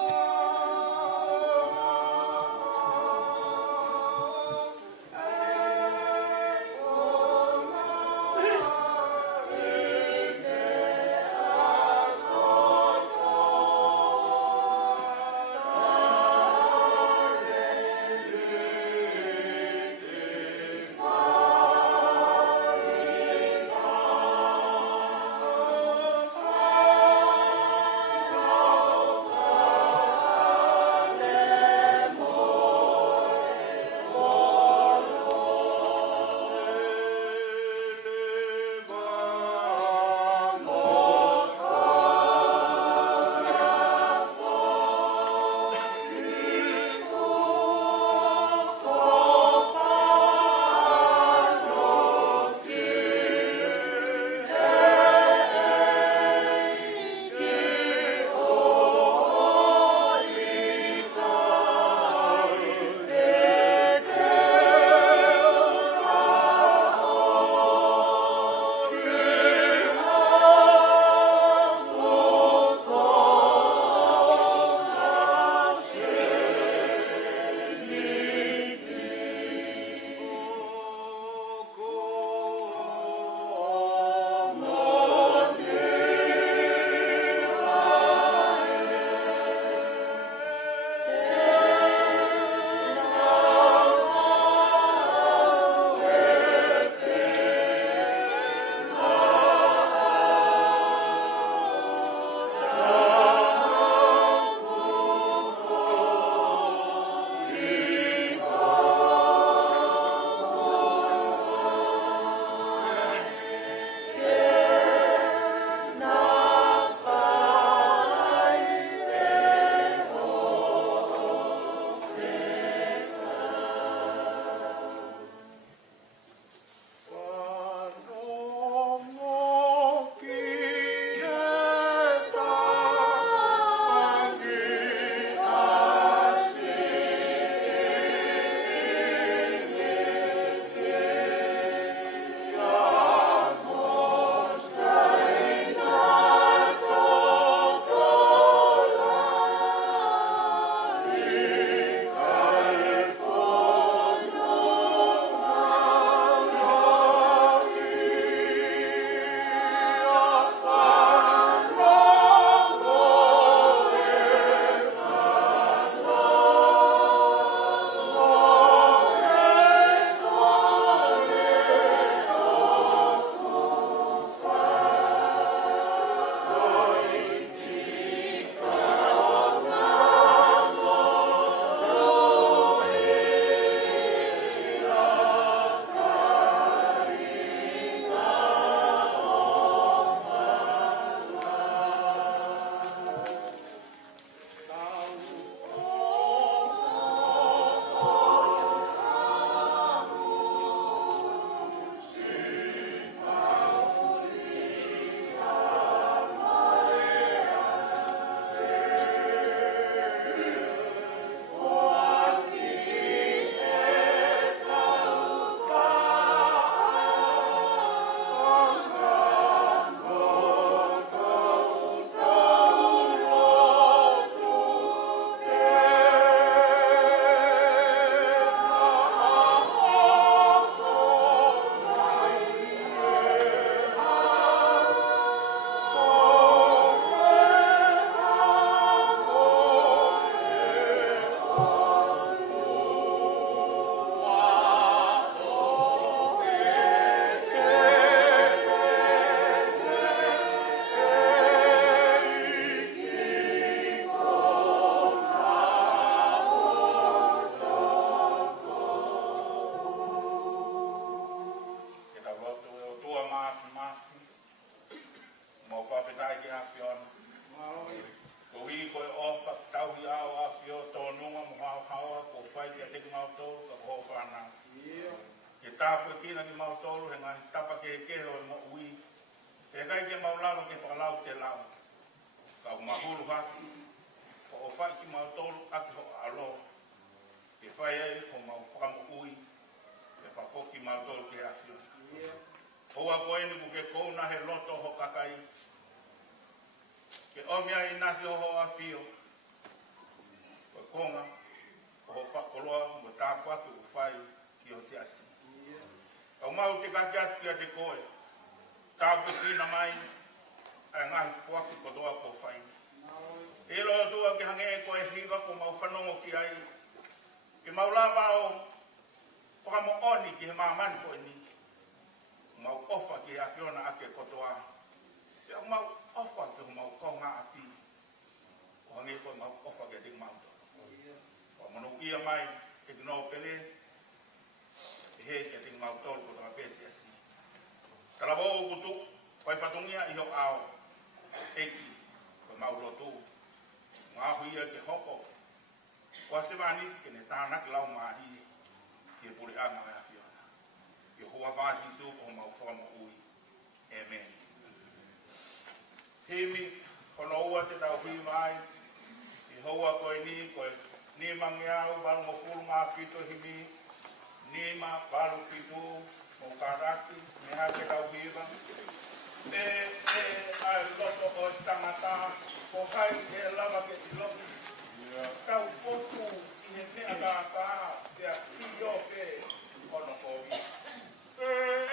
tāpua kina ki mautolu, he ngahi tapa ke keho e mo ui. E kai ke maulalo ke whakalau te lau. Kau mahulu haki. O whai ki mautolu aki ho alo. Ke whai ei ho mau whakamu ui. E whafoki mautolu ke asio. Hoa koe ni ku ke kouna he loto ho kakai. Ke omia i nasi ho ho afio. Koe konga. Ho whakoloa mo tāpua ki uwhai ki o se asi. Kau mau te kaki atu kia te koe. Tāpua kina mai. Ai ngahi puaki kotoa ko whai. E loa tua ki hange e koe hiwa ko mau whanongo ki ai. Ke mau lava o whakamo oni ki he mamani koe ni. Mau ofa ki a Fiona ake kotoa. Te au mau ofa ki ho mau kaunga api. O hange koe mau ofa ki a ting mauto. O manu ia mai e kino pele. E he ki a ting mauto kotoa pesi asi. Kalabo o kutu. Koe whatungia iho ao. Eki. Koe mau rotu. Ngā huia ke hoko. Koa se maniti ke ne tānaki lau mahi. Ki e puri anga a Fiona. Ki hoa vāsi su o mau whama ui. Amen. Himi, kono ua te tau hui mai. I hoa koe ni mangi au, balu mo fulu ngā whito himi. Ni ma balu whito, mo karaki, me ha te tau hui mai. Ai loto o tangata, ko hai e lava ke ti loki. Tau potu i he mea kākā, te a i o pe kono kovi. Oh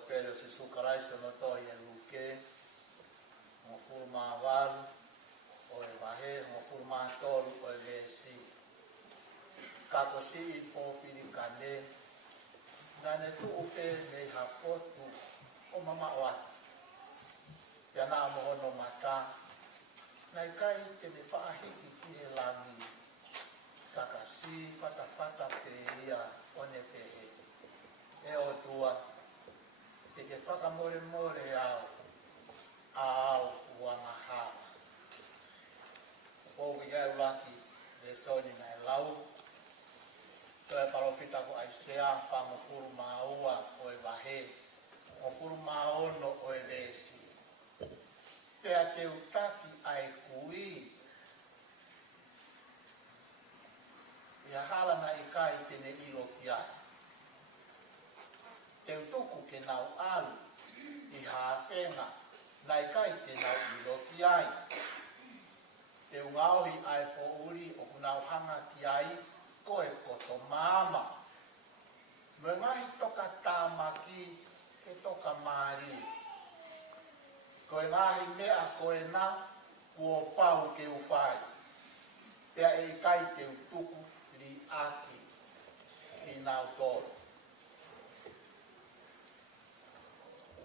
espelho se sucarai se no to ia luke mo furma wal o e vahe mo furma tol o e vesi kako si po pilikane na ne tu upe me hapotu o mama wa ya na mo no mata na kai te me faahiki ki he langi kakasi fata pe ia one pe e o tua te ke whakamore au uangaha. O wia Uluaki le soni na lau to e parofita ko aisea whamofuru maua o e wahe o furu maono o e vesi pea te utaki ai kui ia hala na ikai tene ilo ki ai te utuku ke nau alu i hawhenga na ikai te nau ilo ki ai te ungaohi ai po uri o kunau hanga ki ai koe koto mama me ngahi toka tamaki ke toka mari koe ngahi mea koe na kuo pau ke ufai pea e kai te utuku li aki ki nau toro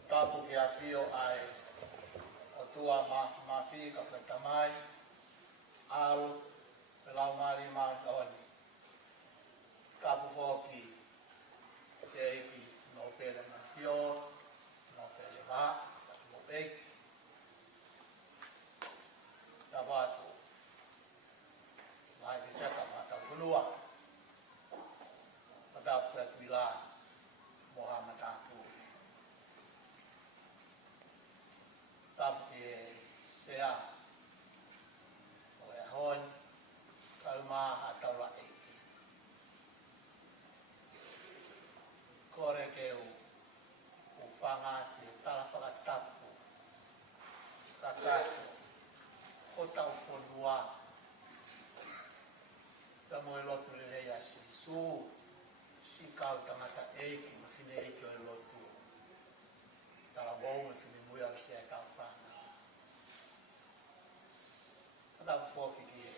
tapu ke a fio ai o tua mafi ka petamai au pelau mari mautoni tapu foki te eiki no pele mafio no pele ma tapu eiki tabatu mai te chaka mata funua matapu ke tuila Muhammad aku tapu ke sea o e hon kauma ataula eiki kore ke u whanga te tala whakatapu kakatu kotau whonua ka moe lotu le leia si su si kau tangata eiki ma whine eiki o e lotu tala bou ma whine mui au se e kau whanga katapu whoki ki e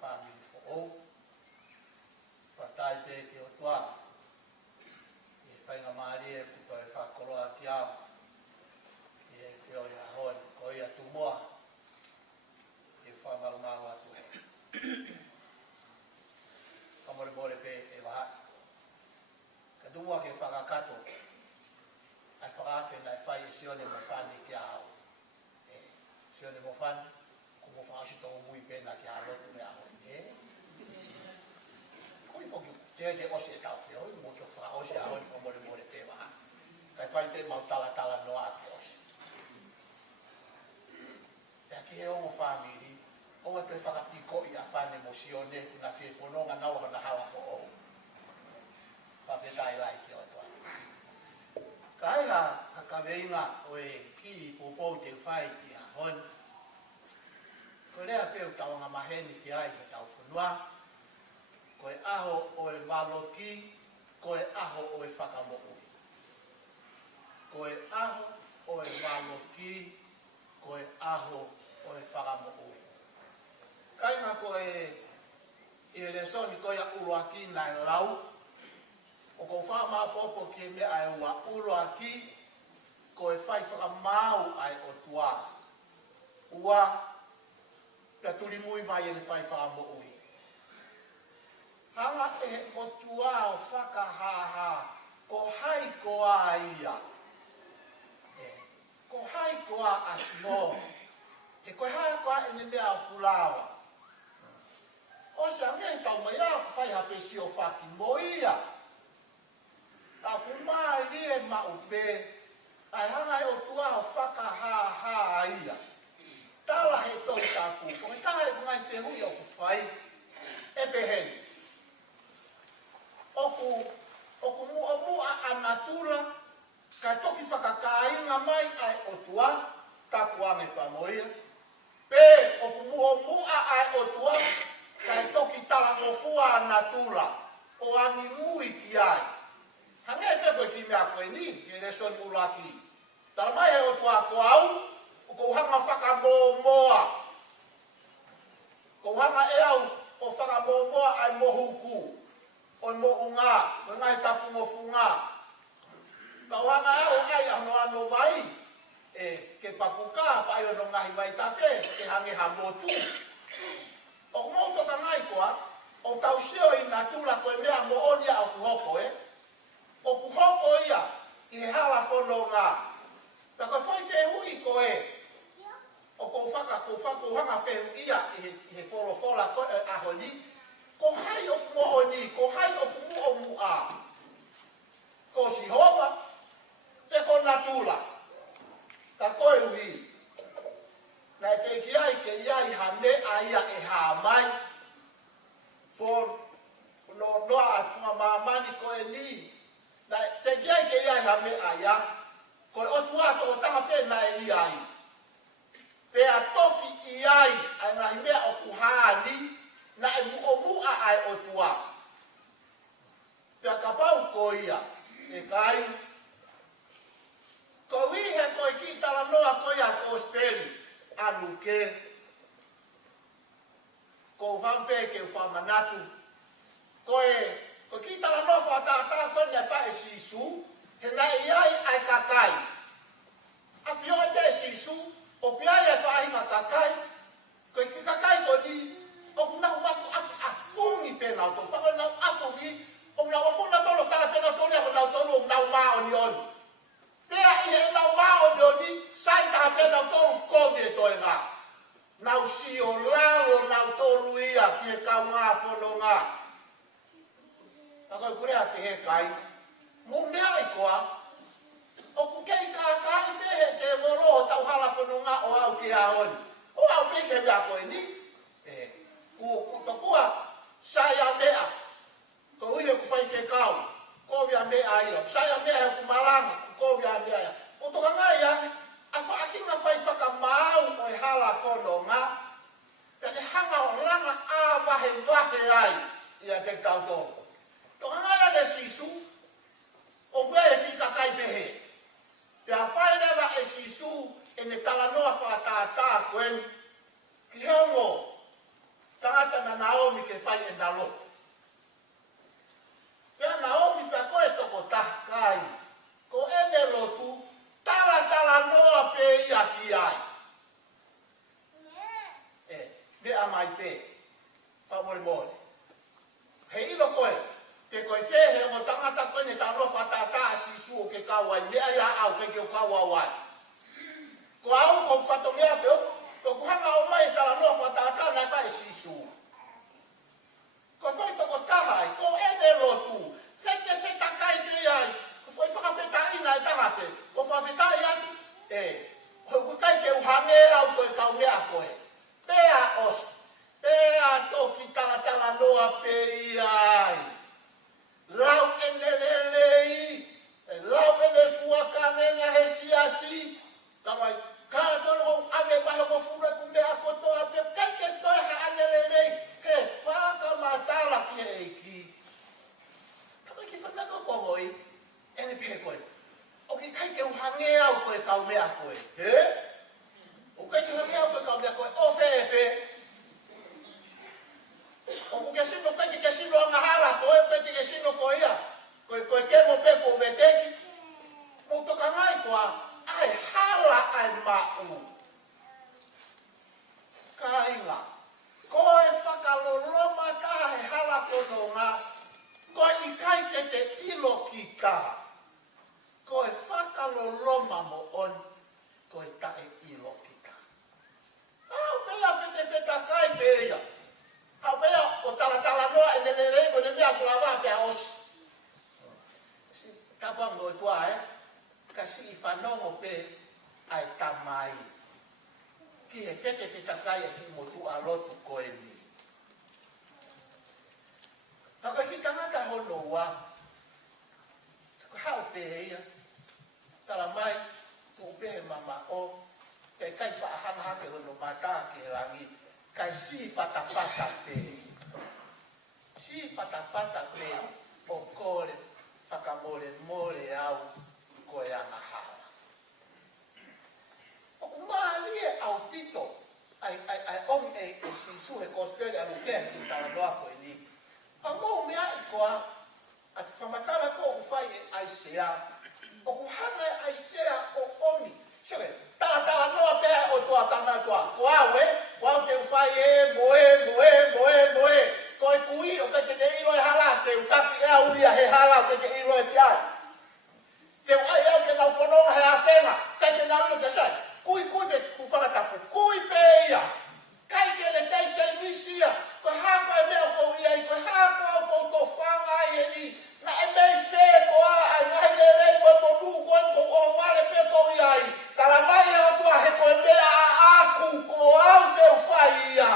Famili for all whatai peke o tua e whainga maari e puto e whakoroa ki au e whio i a hoi ko ia tumoa e whamarumaru atu he kamore more pe e waha ka tumoa ke whakakato ai whakawhi na e whai e Sione mo Fane ki au e Sione mo Fane kumo whakasito o mui pena ki a lotu me a hoi koi foki te ose e tau whio mo to wha ose a hoi whamore more pe waha kai whai te mau tala no a te ose e ki he ongo Famili o e te whakapiko i a Fane mo Sione na whiwhanonga naua na hawa fo o whawhetai lai ki o toa kai ha hakaweinga o e ki popou te whai ki a hon ko rea peu tawanga maheni ki ai ke tau whanua ko e aho o e waloki ko e aho o e whakamo'ui ko e aho o e waloki ko e aho o e whakamo'ui kainga ko e lesoni ko ia Uluaki na e lau o ko whama popo ki me ai ua Uluaki ko e whai whakamau ai o tua ua pia tuli mui mai e le whai whakamo'ui hanga e o tua o whakahaha ko hai ko a ia ko hai ko a asmo e ko hai ko a ene mea o pulawa o se ange tau mai a ko whai hawhesi o whaki mo ia a ku maa lie ma upe ai hanga e o tua o whakahaha ia tala he toi tapu ko me taha e ngai whenui o ku whai e peheni oku mua anatura ka toki whakakainga mai ai o tua tapu ame pamoia pe oku mua ai o tua ka toki tala ngofua anatura o angi mui ki ai hange pepe ki mea koe ni, e le son Uluaki. Tala mai e o tua ko au, o ko hanga whakamomoa. Ko hanga e au o whakamomoa ai mohuku. O mo unga, o ngai tafungofunga. Ka hanga e au ai ano vai, ke pakuka, pa ai o ngai vai tafe, ke hange hamotu. O ngauto ka ngai koa, o tausio i natura koe mea mo onia o kuhoko o kuhoko ia i he hala whono ngā. Pea koe whai whehui koe o kou hanga whehu ia i he wholofola koe ahoni. Ko hai o mo oni, ko hai o kumu o mua. Ko si hova, pe ko natura. Ka koe uhi. Na e te ki ai ke iai ha mea ia e ha mai. For no noa tunga mamani ko e ni na te kia ke ia ha me aya ko o tua to tanga pe na e ai pe a toki i ai ana me o kuhani na e mu o mu ai o tua pe ka pau ko ia e kai ko wi he ko ki tala noa ko ia ko speli anu ke ko vampe ke famanatu ko ki tala no fa ta ko ne fa sisu he na ai ai kakai a fio de sisu o pia e fa ai kakai ko ki kakai ko ni o na wa a fungi pe na to pa na a fungi o na wa funga to lo tala pe na to le na to lo na ma o ni on pe ai na ma o ni sai ta pe na to ko de to nga nau si o lalo nau toru ia ki e kau ngā whanonga. Taka kure a te he kai. Mō mea i koa, o ku kei kākai me he te moro o tau hala whanonga o au ki a honi. O au me ke mea koe ni. Ku tokua sai a mea. Ko ui e ku whai whekau. Ko via mea ia. Sai a mea he ku maranga. Ko via mea ia. O toka ngai ane. A whaakinga whai whakamau o e hala whanonga. Pea te hanga o ranga a wahe ai ia te kautoko. Toka ngai ane sisu, o kua e ki kakai pehe. Pea whai rewa e sisu e ne talanoa whaatata koen. Ki hongo, tangata na Naomi ke whai e nalo. Pea Naomi pea koe toko takai. Ko ene lotu, tala noa pe ia ki ai. Me a mai pe. Whamore mōre. He ilo koe. Ke koe whehe o tangata koe ne tano whatata a sisu o ke kawai. Mea ia au ke ke o kawawai. Ko au ko whatongea pe o. Ko kuhanga o mai tala noa whatata na whae sisu. Ko whai toko tahai. Ko ene lotu. Whete whetakai pe ai. Ko whai whakawhetai na e tahape. Ko whawhetai atu. Hoi kutai ke uhange au koe kau mea koe. Pea os. Pea toki tala noa pe iai. Lau ene lelei. Lau ene fuakamenga he siasi. Tawai, kaa tolo ave mahe ko fura kumea kotoa pe. Kai ke toi ha ane lelei. He whaka matala ki he eiki. Tawai ki whanako kohoi. Ene pe koe. Oki kai ke uhange au koe kau mea koe. He? O kai ke uhange au koe kau mea koe. O fe. O ku ke sino kai ke sino angahara koe. Kai ke sino koe ia. Koe ke mo pe ko veteki. Mo toka ngai koa. Ai hala ai mau. Kainga. Koe whakaloroma ka he hala whanonga. Koe i kai te ilo ki ka. Koe whakaloroma mo on. Koe tae ilo ki ka. Au pea whete kai pea. Au pea o tala noa e nelelei ko ne mea kulawa pea osi. Tapango e tua kasi i whanongo pe ai tamai. Ki he whete kai e ki motu alotu koe ni. Haka ki tangata hono wa. Tako hao pe ia. Tala mai tu pe mama o. Pe kai whaahanga ke hono mata ke rangi. Kai si fata pe. Si fata pe o kore whakamore more au. suhe kospele anu ke ki tala noa ko ni. Pa mo mea ikoa at whamatala ko o whai e Aisea. O ku hanga e Aisea o omi. Sure, tala noa pea o tua tana tua. Koa te whai e moe. Ko e kui o ke te iro e hala. Te utaki ea uia he hala o ke te iro e te ai. Te wai au ke nau whanonga he a whenga. Kai te nau iro te sai. Kui me ku whangatapu. Kui pe ia. Kai ke le tei misia. Ko hako e mea ko ia i. Ko hako ko to whanga i e ni. Na e mei whē ko a ai ngahi le rei ko e monu ko e ko o ngare pe ko ia i. Tala mai e o tua he ko e mea a aku ko au te whai ia.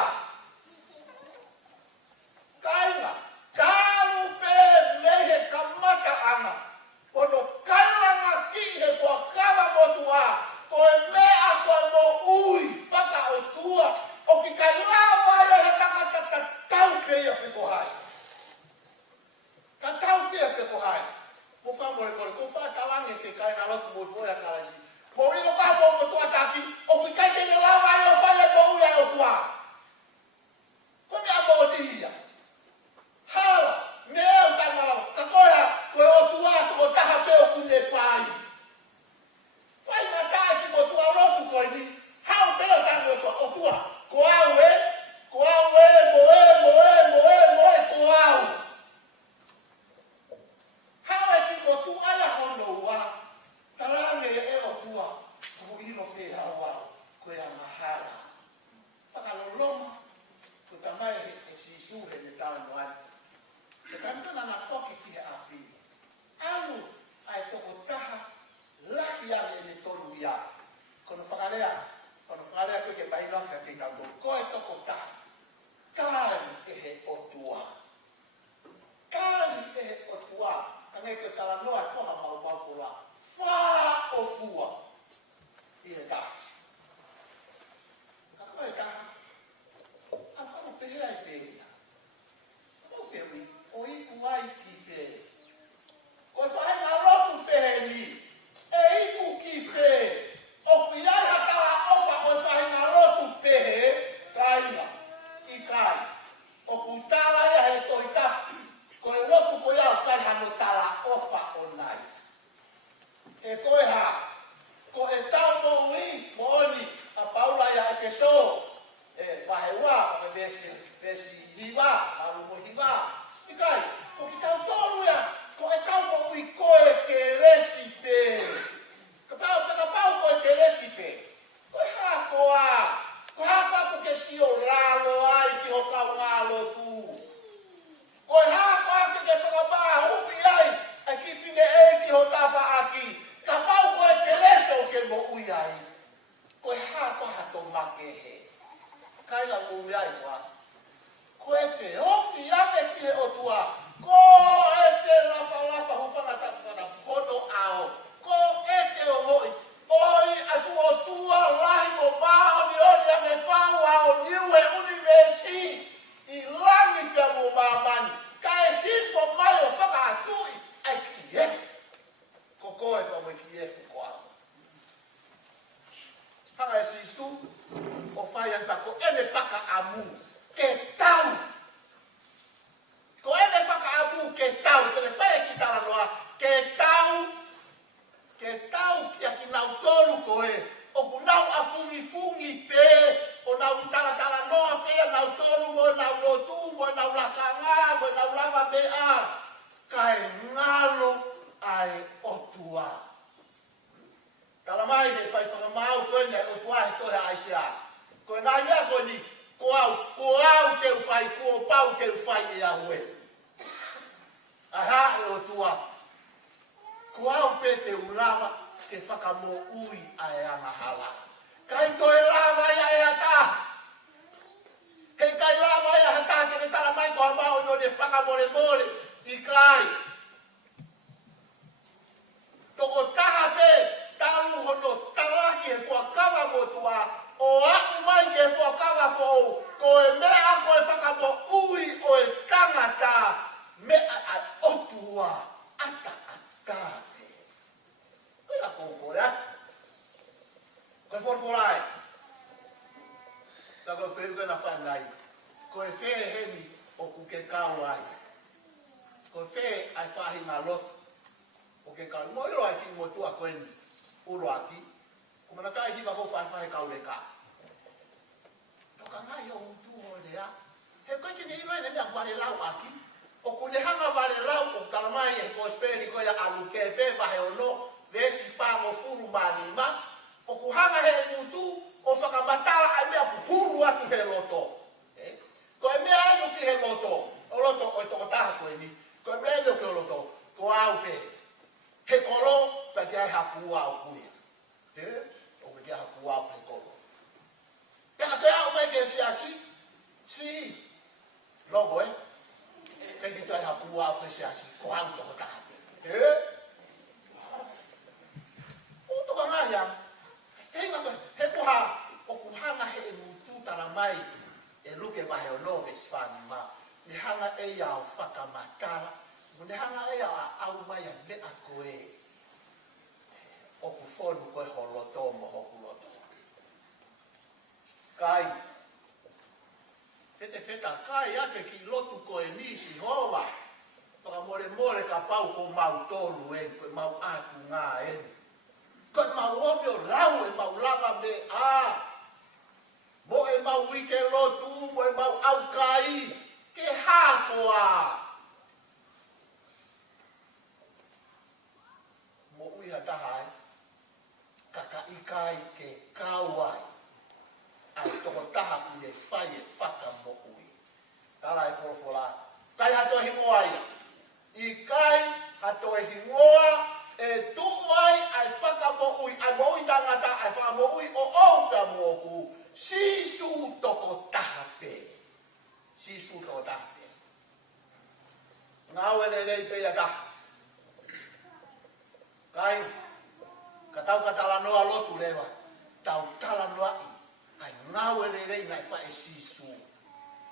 Kainga. Kalu pe mei he kamata anga. Ono kairanga ki he kua kawa motua. Ko e mea ko e mo ui. Whaka o tua. O ki kai lawa ia he tangata ta tau pe ia peko hai. Ta tau pe ia peko hai. Ko whamore ko whatalange ke kai na lotu mo fōia karasi. Mo rino ka mo motua taki. O ki kai tene lawa ia o whale mo ui ai o tua. Ko mea mo dia. Hala. Mea o tamarawa. Ka koea koe o tua ko taha pe o kune whai. Whai na tae ki mo tua rotu koe ni. Hau pe o tango o tua. Ko au e, moe, ko au. Hau e ki mo tua ia hono ua. Tarange e o tua. Ko ino pe hawa. Ko ia mahara. Whakaloloma. Ko tamai e sisu he ne tala noani. E kamtana na whoki ki he api. Alu ai toko taha lahi ane e ne tonu ia. Kono whakalea koe ke painoa ka te tau ko e toko taha. Kāri e he otua. Kange ke tala noa e whaka mau kura. Wha o fua. I he taha. Ka koe taha. Ako pehea i pehea. Ako whiwi. O iku ai ki whe. Ko e whae ngā rotu pehe ni. E iku ki whe. O kui ai hatala ofa o e whae ngā rotu pehe. Kaina. I kai. O kui tala ia he toi tapu. Ko e rotu ko iau kai hano tala ofa o nai. E koe ha. Ko e tau mo ui. Mo oni. A paula ia e wheso. E wahe ua. Ko e vesi hiwa. Maru mo hiwa. I kai. Ko ki tau toru ia. Ko e tau mo ui koe ke resipe. Ka pau koe ke resipe. Koe hakoa. Koe hakoa ko ke sio lalo ai ki ho kau ngalo tu. Koe hakoa ke ke whakapaa huwi ai. A ki whine e ki ho tafa aki. Ka pau koe ke reso ke mo ui ai. Koe hakoa hato make he. Kainga mumi ai mua. Koe te ofi ame ki he otua. Ko e te lafa hupanga tapana hono ao. Ko e te o hoi. Oi afu o tua lahi mo bao ni oni ane whau ao niue universi. I langi pia mo mamani. Ka e hifo mai o whaka atui. Ai ki e. Ko koe pa mo ki e fuko ao. Hanga e sisu. O whai antako ene whaka amu. Ke tau. Ko ene whaka amu ke tau. Kene whai ki tala noa. Ke tau. Ke tau ki a ki nau tolu koe. O ku nau a fungi pe. O nau tala noa pe. Nau tolu mo, nau lotu mo, nau lakanga mo, nau lava mea. Kai ngalo ai otua. Tala mai he whai whangamau koe nei otua he tohe Aisea. Koe ngai mea koe ni. Ko au te uwhai, ko pau te uwhai e a hue. Aha e otua. Ko au pe te ulawa te whakamo ui a e anahala. Kai toe lava ia e ata. Hei kai lava ia hata ke ne tala mai ko amao no ne whakamore i kai. Toko taha pe taru hono taraki he whakawa motua. O aku mai ke whakawa fōu. Ko e mea ko e whakamo ui o e tangata. Mea a otua. Ata. Koe a kōkore atu. Koe whorwhorai. Tā koe whenua na whanai. ke ka mo ro ai ki mo tua ko ni Uluaki ko mana kai hiva ko fa ka le ka to ka ngai yo tu ho le a he ko ki ni ro ne da kwa le lau aki o ku le hanga va le lau o kalamai e ko speli ko ya alu ke pe va he ono vesi fa mo furu mani ma o ku hanga he mutu o whakamatara ai mea puhuru atu he loto. Ko e mea anu ki he loto, o loto o toko taha koe ni, ko e mea anu ki o loto, ko au pe. He kolo, pa ki ai haku au kuia. O pe ki ai haku au he kolo. Pena te au mai ke si, logo ke ki tu ai haku au ke ko au toko taha pe. O toko ngā yang, he kuha o kuhanga he mutu taramai e luke vahe o noves fani ma ni hanga e ia o whakamatara ni hanga e ia au mai a mea koe o kufonu koe ho loto mo hoku loto kai feta kai ake ki lotu koe nisi hova whakamore ka pau ko mau tolu koe mau atu ngā ko mau omio lau e mau lava me mo e mau wike lotu mo e mau au kai ke hakoa mo ui hatahai kaka ikai ke kawai ai toko taha ku le fai e whaka mo ui tala e wholofola kai hato hingoa ia ikai hato e hingoa e tuai ai whakamoui, ai moui tangata, ai whakamoui o outa moku, sisu toko tahape. Sisu toko tahape. Ngau ele rei pe ia taha. Kai, katau katalanoa lotu lewa, tau talanoa i, ai ngau ele rei nai whae sisu,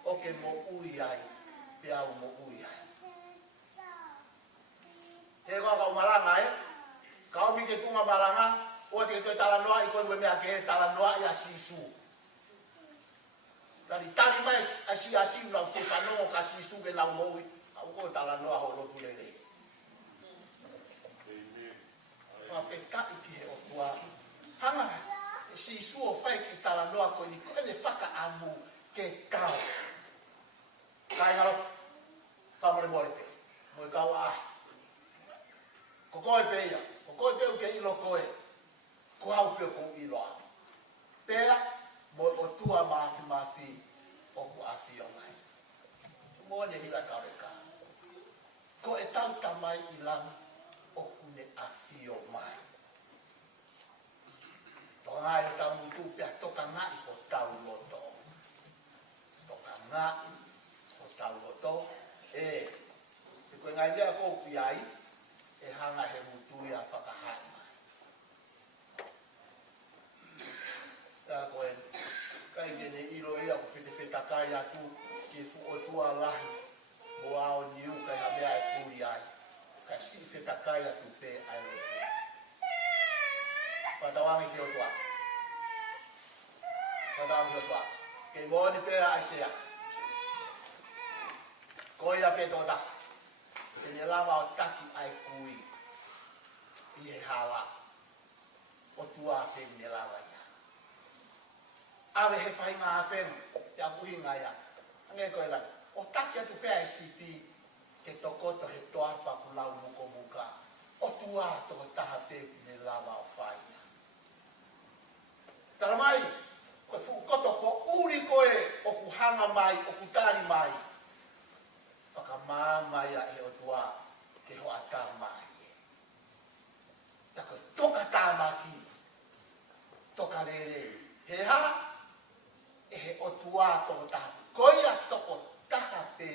oke moui ai, pe au moui ai. He kau maranga kau mi ke tunga maranga o te te talanoa i koe mea ke talanoa i a sisu. Tari tari mai asi na ke whanongo ka sisu ke nau moui au koe talanoa ho lotu lele. Whawheka i ki he o tua hanga sisu o whai ki talanoa koe ni koe ne whaka amu ke kau. Kai ngaro whamore more pe moe kau ko koe pe ia, ko koe pe uke ilo koe, ko au pe ko ilo au. Pea, mo o tua maafi, o ku afi o ngai. Mo ne hila kareka. Ko e tau tamai ilang, o ku ne afi o mai. Toka ngai o tau mutu pea, toka ngai o tau loto. Toka ngai o tau loto, ko ngai lea ko piai, e hanga he mutu ia whakahai mai. Tā koe, kai gene ilo ia ko white kai atu ki fu o tua lahi mo ao niu kai hamea e kuri ai. Kai si white kai atu pe ai lotu. Whatawangi ki o tua. Whatawangi ki o tua. Kei mōni pe ai sea. Koe ia pe tōta. Tene lama o taki ai kui i he hala o tua te ne lama ia. Awe he whai ngā whengu, te apuhi ngā ia. Ange koe lai, o taki atu pēa e sipi ke tokoto he toa whakulau muko muka. O tua toko taha pe ne lama o whai ia. Tara mai, koe fukoto ko uri koe o ku hanga mai, o ku tari mai. Whakamāmai a e o tua te hoa tā mahi. Tā koe toka tā maki, toka rere. He ha, e he o tua toko taha. Koia toko taha pe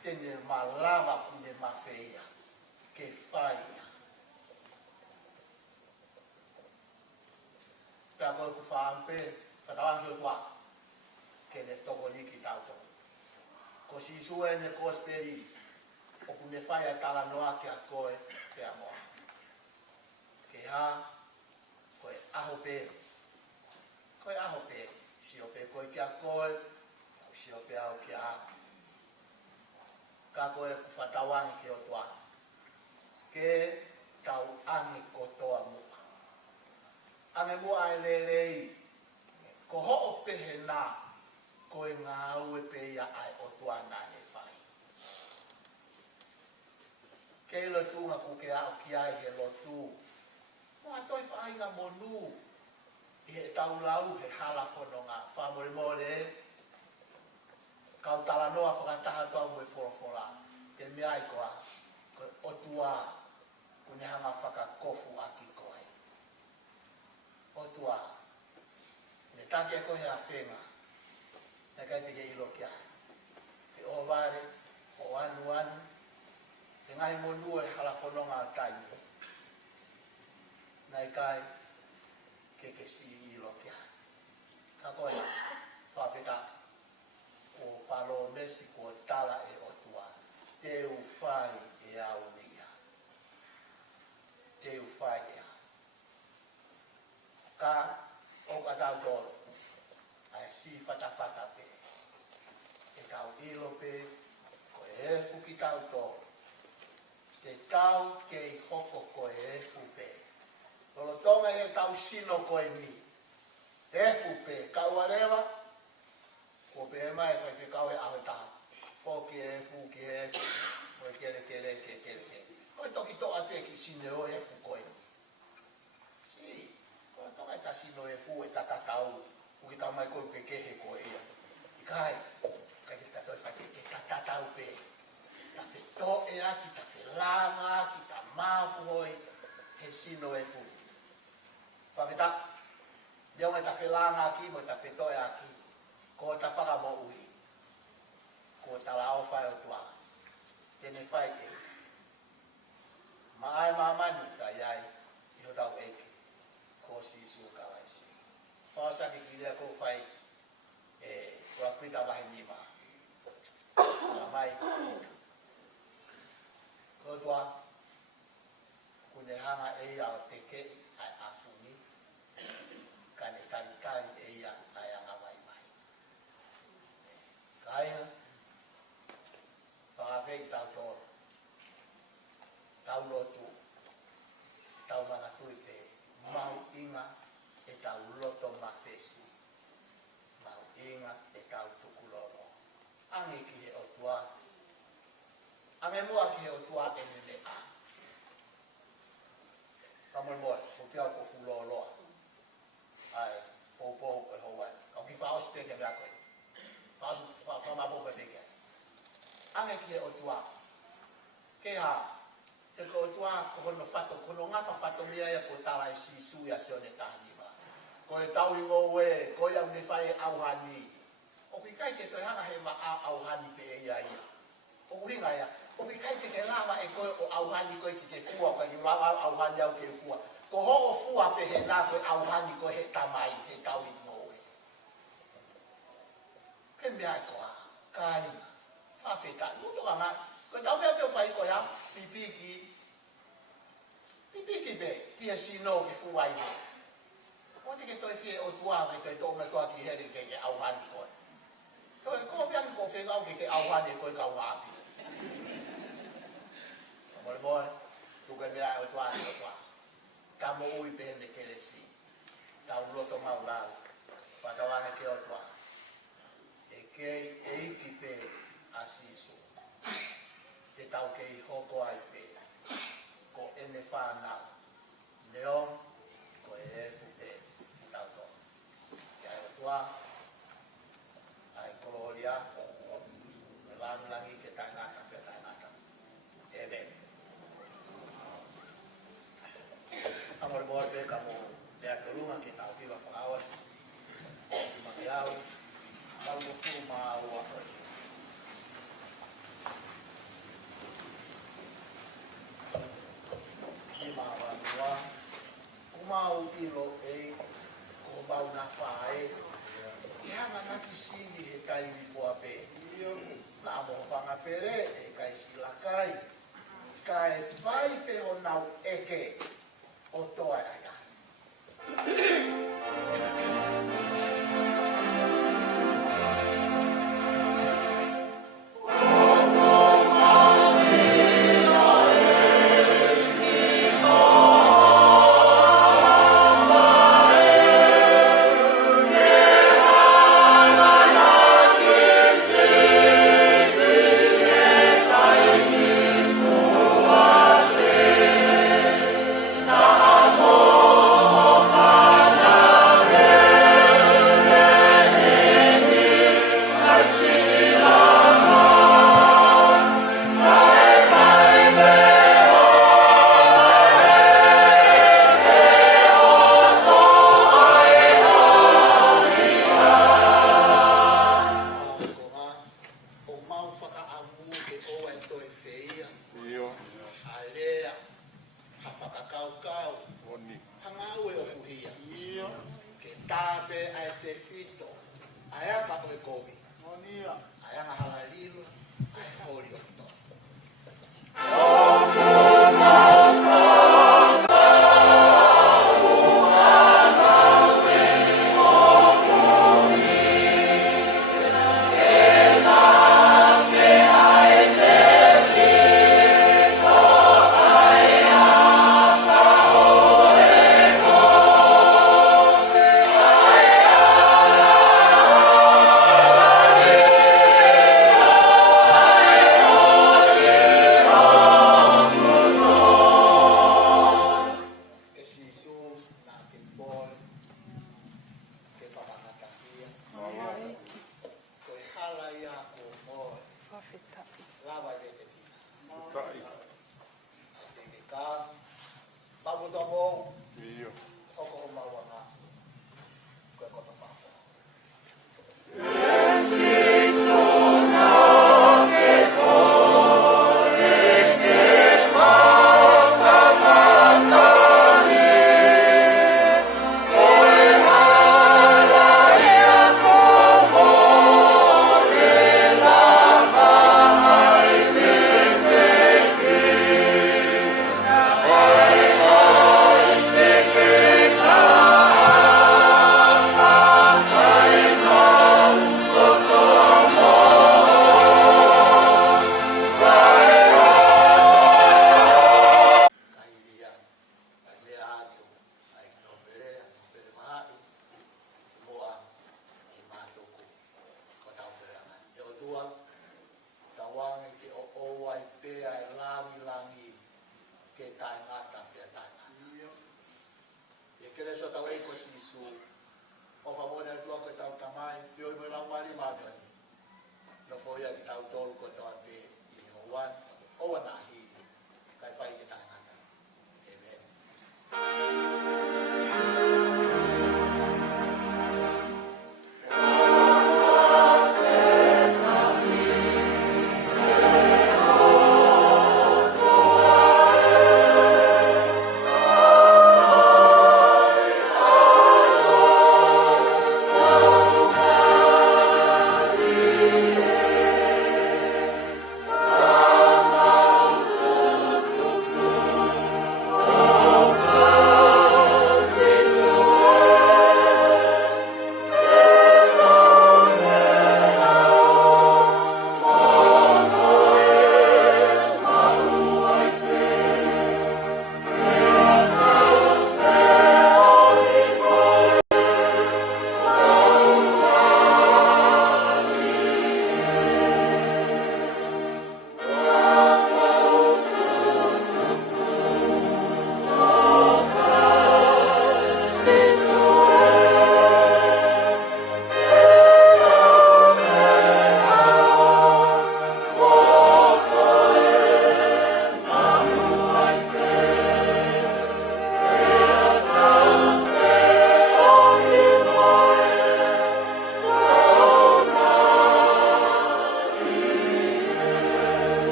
tene malawa kune mawhea, ke whaia. Tā koe ku whaampe, whatawangi o tua, ke ne toko liki tauto. Ko si sue ne kosperi o ku ne whai a tala noa ki a koe pe a moa. Ke ha, koe aho pe. Koe aho pe. Si o pe koe ki a koe, o si o pe au ki a hako. Ka koe ku whatawangi ki o toa. Ke angi kotoa mua. Ange mua e lelei, ko ho'o pehe nā, ko e ngā ue pe ia ai o tuana e whai. Kei lo tūnga ku ke au ki ai he lo tū. Mua toi whai ngā monu, i he taulau he hala whono ngā whamore more, kau tala noa whakataha tau mwe whorofora, te mea i koa, ko otua, kune hanga whakakofu aki koe. Otua, me take koe a whenga, na kai te ke ilo kia. Te o vare, o anu anu, te ngahi monua e hala whanonga o taimi. Nai kai, ke si ilo kia. Ka koe, whawhetaka. Ko palo mesi ko tala e otua, te uwhai e au nia. Te uwhai e au. Ka o katau toro, ai si whatawhata pe. E kau ilo pe, ko e efu ki tau toro. Te tau ke i hoko ko e efu pe. Lolo tonga e tau sino ko e mi. Efu pe, kau arewa, ko pe e mai whai whikau e aho taha. Fōki e fu ki e fu. Moe kere. Koe toki toa te ki sine o e fu koe ni. Si, koe toka e ta sino e fu e takatau. Uki tau mai koe ke kehe koe ia. I kai ki ta toi whake ke takatau pe. Ta wheto e aki, ta whelanga aki, ta māpu hoi. He sino e fu. Whawheta, biong e ta whelanga aki, mo ta wheto e aki. Ko ta whaka mo ui. Ko ta lao whai o tua. Tene whai e. Maai mamanu ka iai. Iho tau eke. Ko si suka lai si. Whaosaki ki rea ko whai. Kua kuita wahi nima. Kua mai. Ko tua. Kune hanga e ia o teke ai afuni. Kane karikari e ia ai anga mai. Kaya, whakawhei tau toro, tau lotu, tau manatui pe, mau inga e tau loto mawhesi, mau inga e tau tukuloro. Ange ki he otua, ange mua ki he otua e nile a. Kamoi moe, ko kia ko fuloloa, ai, pou e houai, kau ki whaos te ke mea koe. Whamapoka teke. Ange ki he otua. Ke ha, te ko otua ko hono whato, kono ngafa whato mea ia ko tala e si suia Sione tahanima. Ko e tau ingo ue, ko ia une whae auhani. O ki kai te toi hanga he ma auhani pe e ia ia. O kuhinga ia, o ki kai te ke lava e koe o auhani koe ki te fua, koe ki lava auhani au ke fua. Ko ho o fua pe he nā koe auhani koe he tamai, he tau ingo. Ke mea e koa, kai, whawheta, nuto ka ngā, koe tau mea peo whai koe hau, pipiki pe, pia sino ke fuwai me. O te ke toi whie o tua, me toi tō me koa ki here ke auhani koe. Toi ko whiang ko whengau ke auhani koe kau ngāpi. Moe, tuke mea o tua ni o tua. Ka mo ui pe me kere si, tau loto maulau, whatawane ke o tua. Kei eiki pe asiso. Te tau kei hoko ai pe. Ko ene whanau. Neon, ko e efu pe. Ki tau to. Ki ai o tua. Ai koloria. Me langi ke tainata pe tainata. Ebe. Amor morte kamo. Lea torunga ke tau piwa whakawas. Ki makiau. Kalau tu mau apa? Ni mau ilo ko mau na fai. Hanga na kisini he kai mi fuape. Na mo fanga pere e kai silakai. Kai fai pe o nau eke o toa ya. Oh tape ai te fito, ai aka koe kowi, ai anga halalilu, ai hori o to.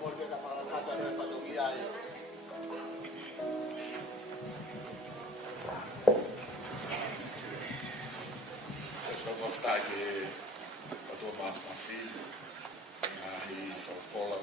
mo te ka whakakata reo whanongi ai. Só gostar de a tua mais filho, aí só fala